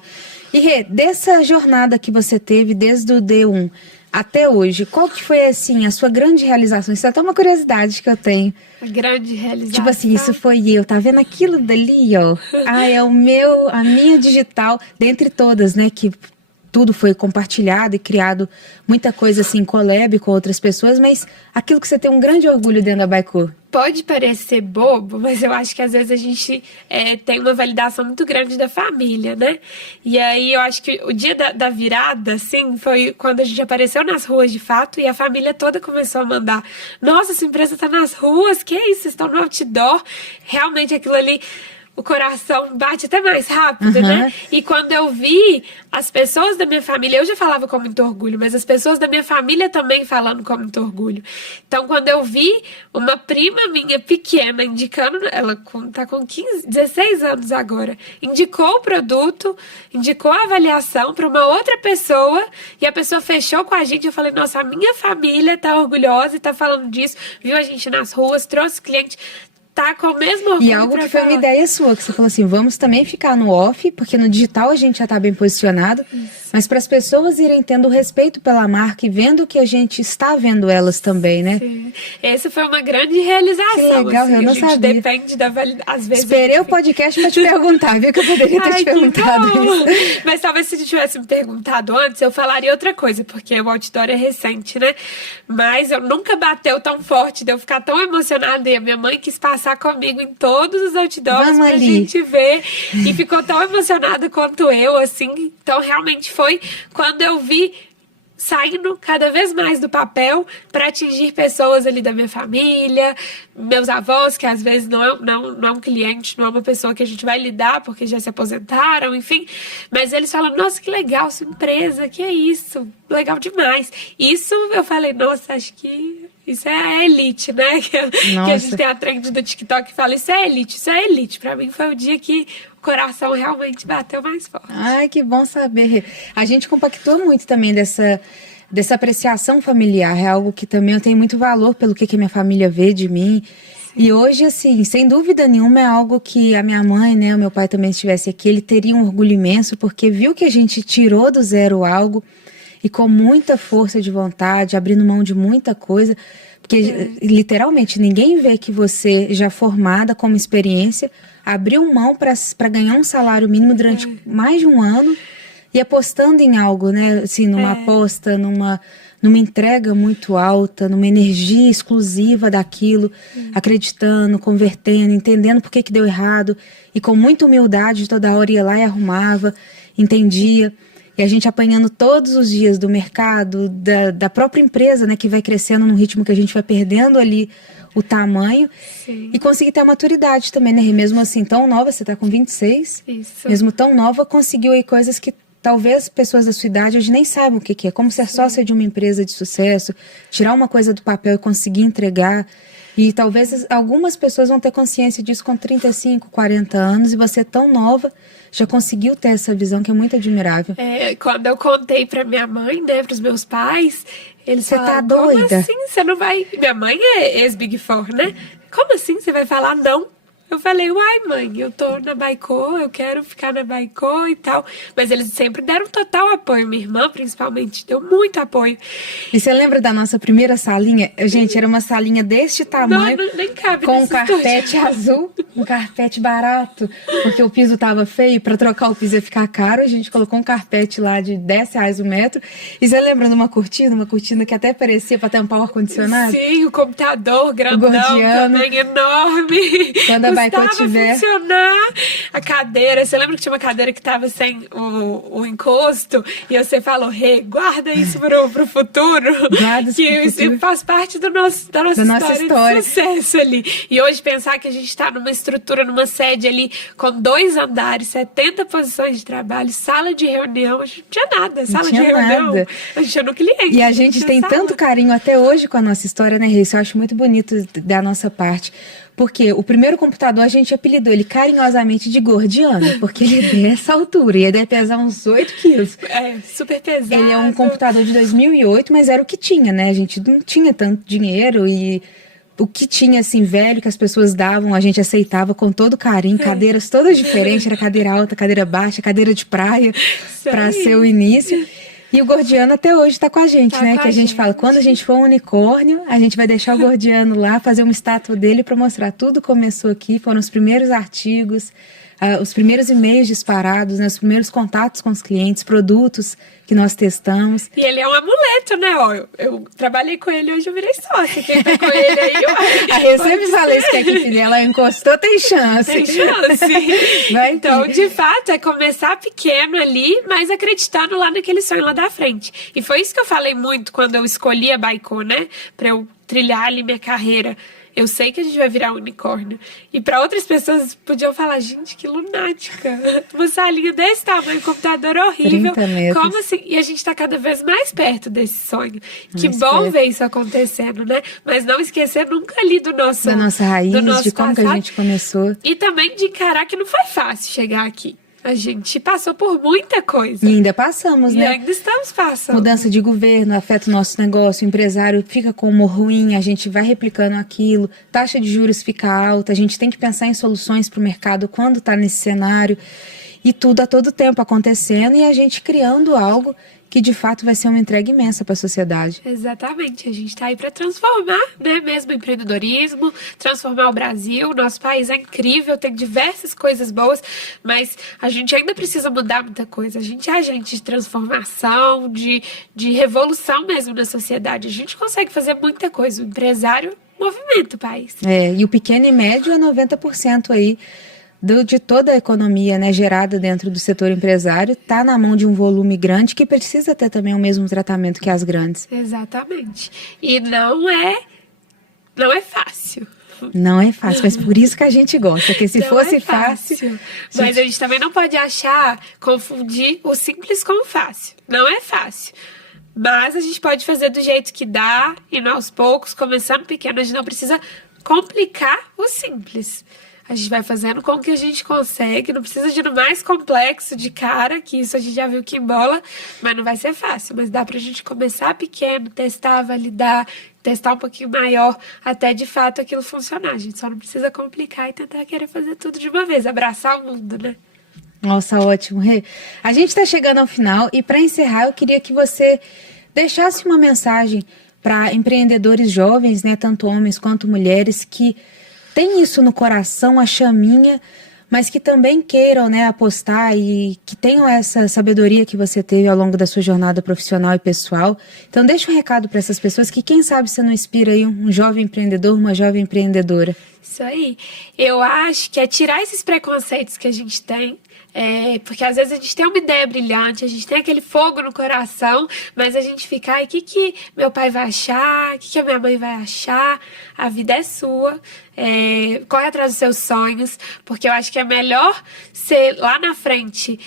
E Rê, dessa jornada que você teve desde o D1 até hoje, qual que foi, assim, a sua grande realização? Isso é até uma curiosidade que eu tenho. A grande realização. Tipo assim, isso foi eu, tá vendo aquilo dali, ó? É a minha digital, dentre todas, né, que tudo foi compartilhado e criado muita coisa assim, collab com outras pessoas, mas aquilo que você tem um grande orgulho dentro da Baiku. Pode parecer bobo, mas eu acho que às vezes a gente tem uma validação muito grande da família, né? E aí eu acho que o dia da virada, assim, foi quando a gente apareceu nas ruas de fato e a família toda começou a mandar: nossa, essa empresa tá nas ruas, que é isso? Vocês estão no outdoor? Realmente aquilo ali, o coração bate até mais rápido, né? E quando eu vi as pessoas da minha família, eu já falava com muito orgulho, mas as pessoas da minha família também falando com muito orgulho. Então, quando eu vi uma prima minha pequena indicando, ela tá com 16 anos agora, indicou o produto, indicou a avaliação para uma outra pessoa e a pessoa fechou com a gente. Eu falei, nossa, a minha família tá orgulhosa e tá falando disso, viu a gente nas ruas, trouxe cliente, tá com o mesmo orgulho. E algo que foi uma ideia sua, que você falou assim, vamos também ficar no off, porque no digital a gente já tá bem posicionado, mas para as pessoas irem tendo respeito pela marca e vendo que a gente está vendo elas também, né? Sim. Essa foi uma grande realização. Que legal, assim, eu não a gente sabia. Depende da validação. Às vezes Esperei o podcast para te perguntar, viu? Que eu poderia ter te perguntado isso. Mas talvez se tivesse me perguntado antes, eu falaria outra coisa, porque o outdoor é recente, né? Mas eu nunca bateu tão forte de eu ficar tão emocionada, e a minha mãe quis passar comigo em todos os outdoors pra gente ver, e ficou tão emocionada quanto eu, assim. Então realmente foi quando eu vi saindo cada vez mais do papel para atingir pessoas ali da minha família, meus avós, que às vezes não é um cliente, não é uma pessoa que a gente vai lidar porque já se aposentaram, enfim, mas eles falam, nossa, que legal sua empresa, que é isso, legal demais. Isso eu falei, nossa, acho que isso é a elite, né? Que a gente tem a trend do TikTok que fala, isso é elite, isso é elite. Pra mim foi o dia que o coração realmente bateu mais forte. Ai, que bom saber. A gente compactou muito também dessa apreciação familiar. É algo que também eu tenho muito valor pelo que a minha família vê de mim. Sim. E hoje, assim, sem dúvida nenhuma, é algo que a minha mãe, né, o meu pai também estivesse aqui, ele teria um orgulho imenso, porque viu que a gente tirou do zero algo e com muita força de vontade, abrindo mão de muita coisa, porque literalmente ninguém vê que você já formada como experiência, abriu mão para ganhar um salário mínimo durante mais de um ano e apostando em algo, né? Assim, numa aposta, numa entrega muito alta, numa energia exclusiva daquilo, acreditando, convertendo, entendendo por que deu errado e com muita humildade toda hora ia lá e arrumava, entendia. E a gente apanhando todos os dias do mercado, da própria empresa, né, que vai crescendo num ritmo que a gente vai perdendo ali o tamanho. Sim. E conseguir ter a maturidade também, né? E mesmo assim, tão nova, você tá com 26, isso. Mesmo tão nova, conseguiu aí coisas que talvez pessoas da sua idade hoje nem saibam o que é. Como ser sócia de uma empresa de sucesso, tirar uma coisa do papel e conseguir entregar. E talvez algumas pessoas vão ter consciência disso com 35, 40 anos, e você tão nova já conseguiu ter essa visão que é muito admirável. Quando eu contei pra minha mãe, né, pros meus pais, eles falaram, tá doida? Como assim você não vai... Minha mãe é ex-Big Four, né? Como assim você vai falar não? Eu falei, uai, mãe, eu tô na Baiku, eu quero ficar na Baiku e tal. Mas eles sempre deram total apoio. Minha irmã, principalmente, deu muito apoio. E você lembra da nossa primeira salinha? Gente, era uma salinha deste tamanho, nem cabe com um carpete azul, um carpete barato, porque o piso tava feio. Pra trocar o piso ia ficar caro, a gente colocou um carpete lá de R$10 o metro. E você lembra de uma cortina que até parecia pra tampar o ar-condicionado? Sim, o computador grandão também, enorme. Quando Custava funcionar a cadeira. Você lembra que tinha uma cadeira que tava sem o encosto? E você falou, guarda isso pro futuro. Guarda isso pro futuro. Isso faz parte da nossa história de sucesso ali. E hoje pensar que a gente tá numa estrutura, numa sede ali, com 2 andares, 70 posições de trabalho, sala de reunião, a gente não tinha nada. Sala de reunião, a gente tinha no cliente. E a gente tem tanto carinho até hoje com a nossa história, né, Rê? Isso eu acho muito bonito da nossa parte. Porque o primeiro computador a gente apelidou ele carinhosamente de gordiano, porque ele é dessa altura, ia deve pesar uns 8 quilos. Super pesado. Ele é um computador de 2008, mas era o que tinha, né? A gente não tinha tanto dinheiro e o que tinha, assim, velho, que as pessoas davam, a gente aceitava com todo carinho, cadeiras todas diferentes, era cadeira alta, cadeira baixa, cadeira de praia, para ser o início. E o Gordiano até hoje tá com a gente, né? Que a gente fala, quando a gente for um unicórnio, a gente vai deixar o Gordiano lá, fazer uma estátua dele para mostrar. Tudo começou aqui, foram os primeiros artigos, os primeiros e-mails disparados, né? Os primeiros contatos com os clientes, produtos que nós testamos. E ele é um amuleto, né? Ó, eu trabalhei com ele, hoje eu virei sócia. Quem tá com ele aí, ué. A Rê sempre fala isso, que a equipe dela encostou, tem chance. Tem chance. Então, de fato, é começar pequeno ali, mas acreditando lá naquele sonho lá da frente. E foi isso que eu falei muito quando eu escolhi a Baikô, né? Pra eu trilhar ali minha carreira. Eu sei que a gente vai virar um unicórnio. E para outras pessoas podiam falar, gente, que lunática. Uma salinha desse tamanho, um computador horrível. 30 metros. Como assim? E a gente está cada vez mais perto desse sonho. Que bom ver isso acontecendo, né? Mas não esquecer nunca ali do nosso... Da nossa raiz, de como que a gente começou. E também de encarar que não foi fácil chegar aqui. A gente passou por muita coisa. E ainda passamos, né? E ainda estamos passando. Mudança de governo afeta o nosso negócio, o empresário fica com humor ruim, a gente vai replicando aquilo, taxa de juros fica alta, a gente tem que pensar em soluções para o mercado quando está nesse cenário. E tudo a todo tempo acontecendo e a gente criando algo que de fato vai ser uma entrega imensa para a sociedade. Exatamente, a gente está aí para transformar, né, mesmo o empreendedorismo, transformar o Brasil. Nosso país é incrível, tem diversas coisas boas, mas a gente ainda precisa mudar muita coisa. A gente é agente de transformação, de revolução mesmo na sociedade. A gente consegue fazer muita coisa. O empresário movimenta o país. E o pequeno e médio é 90% aí de toda a economia, né, gerada dentro do setor empresário, está na mão de um volume grande que precisa ter também o mesmo tratamento que as grandes. Exatamente. E não é fácil. Não é fácil, mas por isso que a gente gosta, porque se fosse fácil... Mas a gente também não pode confundir o simples com o fácil. Não é fácil. Mas a gente pode fazer do jeito que dá, e aos poucos, começando pequeno, a gente não precisa complicar o simples. A gente vai fazendo com que a gente consegue, não precisa de ir no mais complexo de cara, que isso a gente já viu que embola, mas não vai ser fácil. Mas dá pra gente começar pequeno, testar, validar, testar um pouquinho maior, até de fato aquilo funcionar. A gente só não precisa complicar e tentar querer fazer tudo de uma vez, abraçar o mundo, né? Nossa, ótimo, Rê. A gente tá chegando ao final e para encerrar eu queria que você deixasse uma mensagem para empreendedores jovens, né, tanto homens quanto mulheres, que tem isso no coração, a chaminha, mas que também queiram, né, apostar e que tenham essa sabedoria que você teve ao longo da sua jornada profissional e pessoal. Então deixa um recado para essas pessoas que quem sabe você não inspira aí um jovem empreendedor, uma jovem empreendedora. Isso aí. Eu acho que é tirar esses preconceitos que a gente tem, porque às vezes a gente tem uma ideia brilhante, a gente tem aquele fogo no coração, mas a gente fica, o que meu pai vai achar, o que a minha mãe vai achar, a vida é sua, corre atrás dos seus sonhos, porque eu acho que é melhor ser lá na frente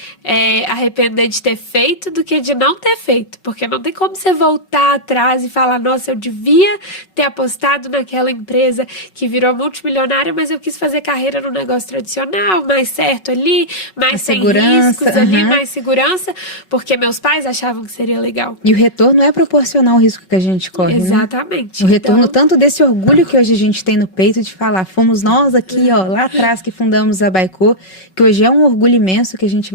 arrepender de ter feito do que de não ter feito, porque não tem como você voltar atrás e falar, nossa, eu devia ter apostado naquela empresa que virou multimilionária, mas eu quis fazer carreira no negócio tradicional, mais certo ali, mais sem riscos ali, mais segurança, porque meus pais achavam que seria legal. E o retorno é proporcional ao risco que a gente corre, exatamente. Né? O retorno tanto desse orgulho que hoje a gente tem no peito de falar, fomos nós aqui, lá atrás que fundamos a Baikô, que hoje é um orgulho imenso que a gente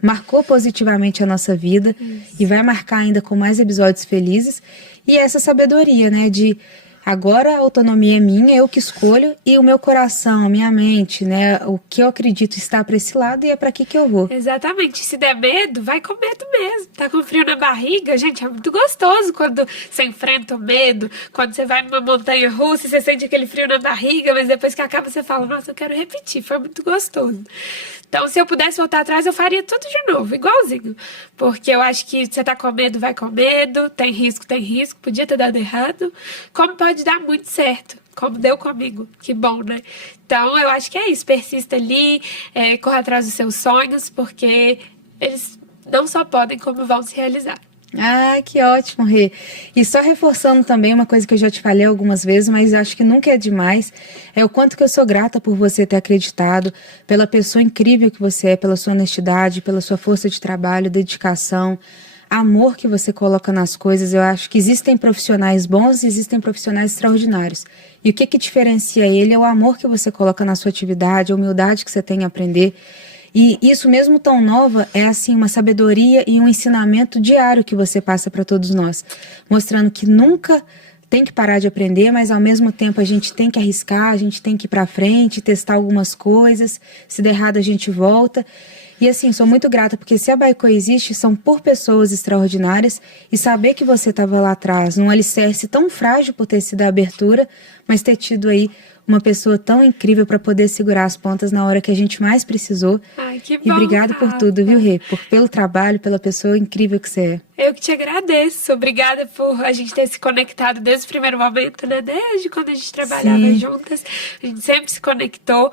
marcou positivamente a nossa vida e vai marcar ainda com mais episódios felizes. E essa sabedoria, né, de agora a autonomia é minha, eu que escolho, e o meu coração, a minha mente, né, o que eu acredito está para esse lado e é para aqui que eu vou. Exatamente. Se der medo, vai com medo mesmo. Tá com frio na barriga, gente, é muito gostoso quando você enfrenta o medo, quando você vai numa montanha russa e você sente aquele frio na barriga, mas depois que acaba você fala, nossa, eu quero repetir, foi muito gostoso. Então, se eu pudesse voltar atrás, eu faria tudo de novo, igualzinho. Porque eu acho que você tá com medo, vai com medo, tem risco, podia ter dado errado, como pode dar muito certo, como deu comigo, que bom, né? Então, eu acho que é isso, persista ali, corra atrás dos seus sonhos, porque eles não só podem, como vão se realizar. Ah, que ótimo, Rê. E só reforçando também uma coisa que eu já te falei algumas vezes, mas acho que nunca é demais, é o quanto que eu sou grata por você ter acreditado, pela pessoa incrível que você é, pela sua honestidade, pela sua força de trabalho, dedicação, amor que você coloca nas coisas. Eu acho que existem profissionais bons e existem profissionais extraordinários. E o que diferencia ele é o amor que você coloca na sua atividade, a humildade que você tem em aprender. E isso mesmo tão nova é assim uma sabedoria e um ensinamento diário que você passa para todos nós, mostrando que nunca tem que parar de aprender, mas ao mesmo tempo a gente tem que arriscar, a gente tem que ir para frente, testar algumas coisas, se der errado a gente volta. E assim, sou muito grata, porque se a Baico existe, são por pessoas extraordinárias, e saber que você estava lá atrás, num alicerce tão frágil por ter sido a abertura, mas ter tido aí uma pessoa tão incrível para poder segurar as pontas na hora que a gente mais precisou. Ai, que bom, e obrigado por tudo, viu, Rê? Pelo trabalho, pela pessoa incrível que você é. Eu que te agradeço. Obrigada por a gente ter se conectado desde o primeiro momento, né? Desde quando a gente trabalhava juntas. A gente sempre se conectou.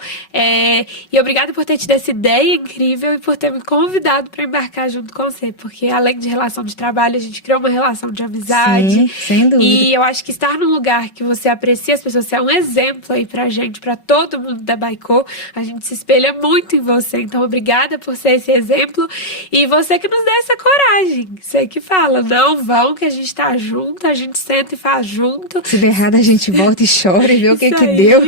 E obrigada por ter tido essa ideia incrível e por ter me convidado para embarcar junto com você. Porque além de relação de trabalho, a gente criou uma relação de amizade. Sim, sem dúvida. E eu acho que estar num lugar que você aprecia as pessoas, você é um exemplo aí pra gente, pra todo mundo da Baico. A gente se espelha muito em você. Então, obrigada por ser esse exemplo. E você que nos dá essa coragem. Você que fala, não vão, que a gente tá junto, a gente senta e faz junto. Se der errado, a gente volta e chora e vê o que deu.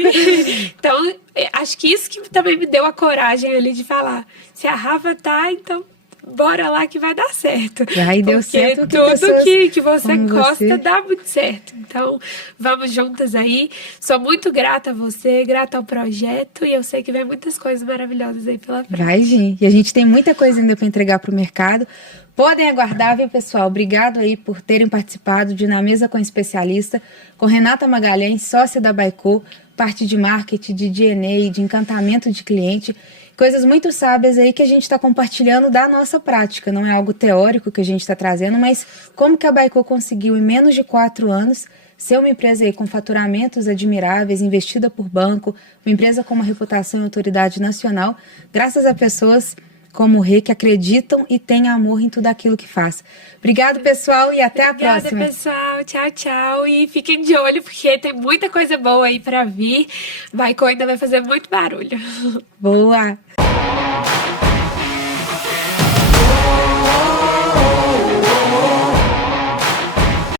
Então, acho que isso que também me deu a coragem ali de falar. Se a Rafa tá, então bora lá que vai dar certo. Aí deu certo. Tudo que você gosta dá muito certo. Então, vamos juntas aí. Sou muito grata a você, grata ao projeto, e eu sei que vem muitas coisas maravilhosas aí pela frente. Vai, gente. E a gente tem muita coisa ainda para entregar pro mercado. Podem aguardar, viu, pessoal? Obrigado aí por terem participado de Na Mesa com Especialista, com Renata Magalhães, sócia da Baico, parte de marketing, de DNA, de encantamento de cliente. Coisas muito sábias aí que a gente está compartilhando da nossa prática. Não é algo teórico que a gente está trazendo, mas como que a Baico conseguiu, em menos de 4 anos, ser uma empresa aí com faturamentos admiráveis, investida por banco, uma empresa com uma reputação e autoridade nacional, graças a pessoas como o Rê, que acreditam e têm amor em tudo aquilo que faz. Obrigado, pessoal, e até a próxima. Obrigada, pessoal. Tchau, tchau. E fiquem de olho, porque tem muita coisa boa aí para vir. Baico ainda vai fazer muito barulho. Boa!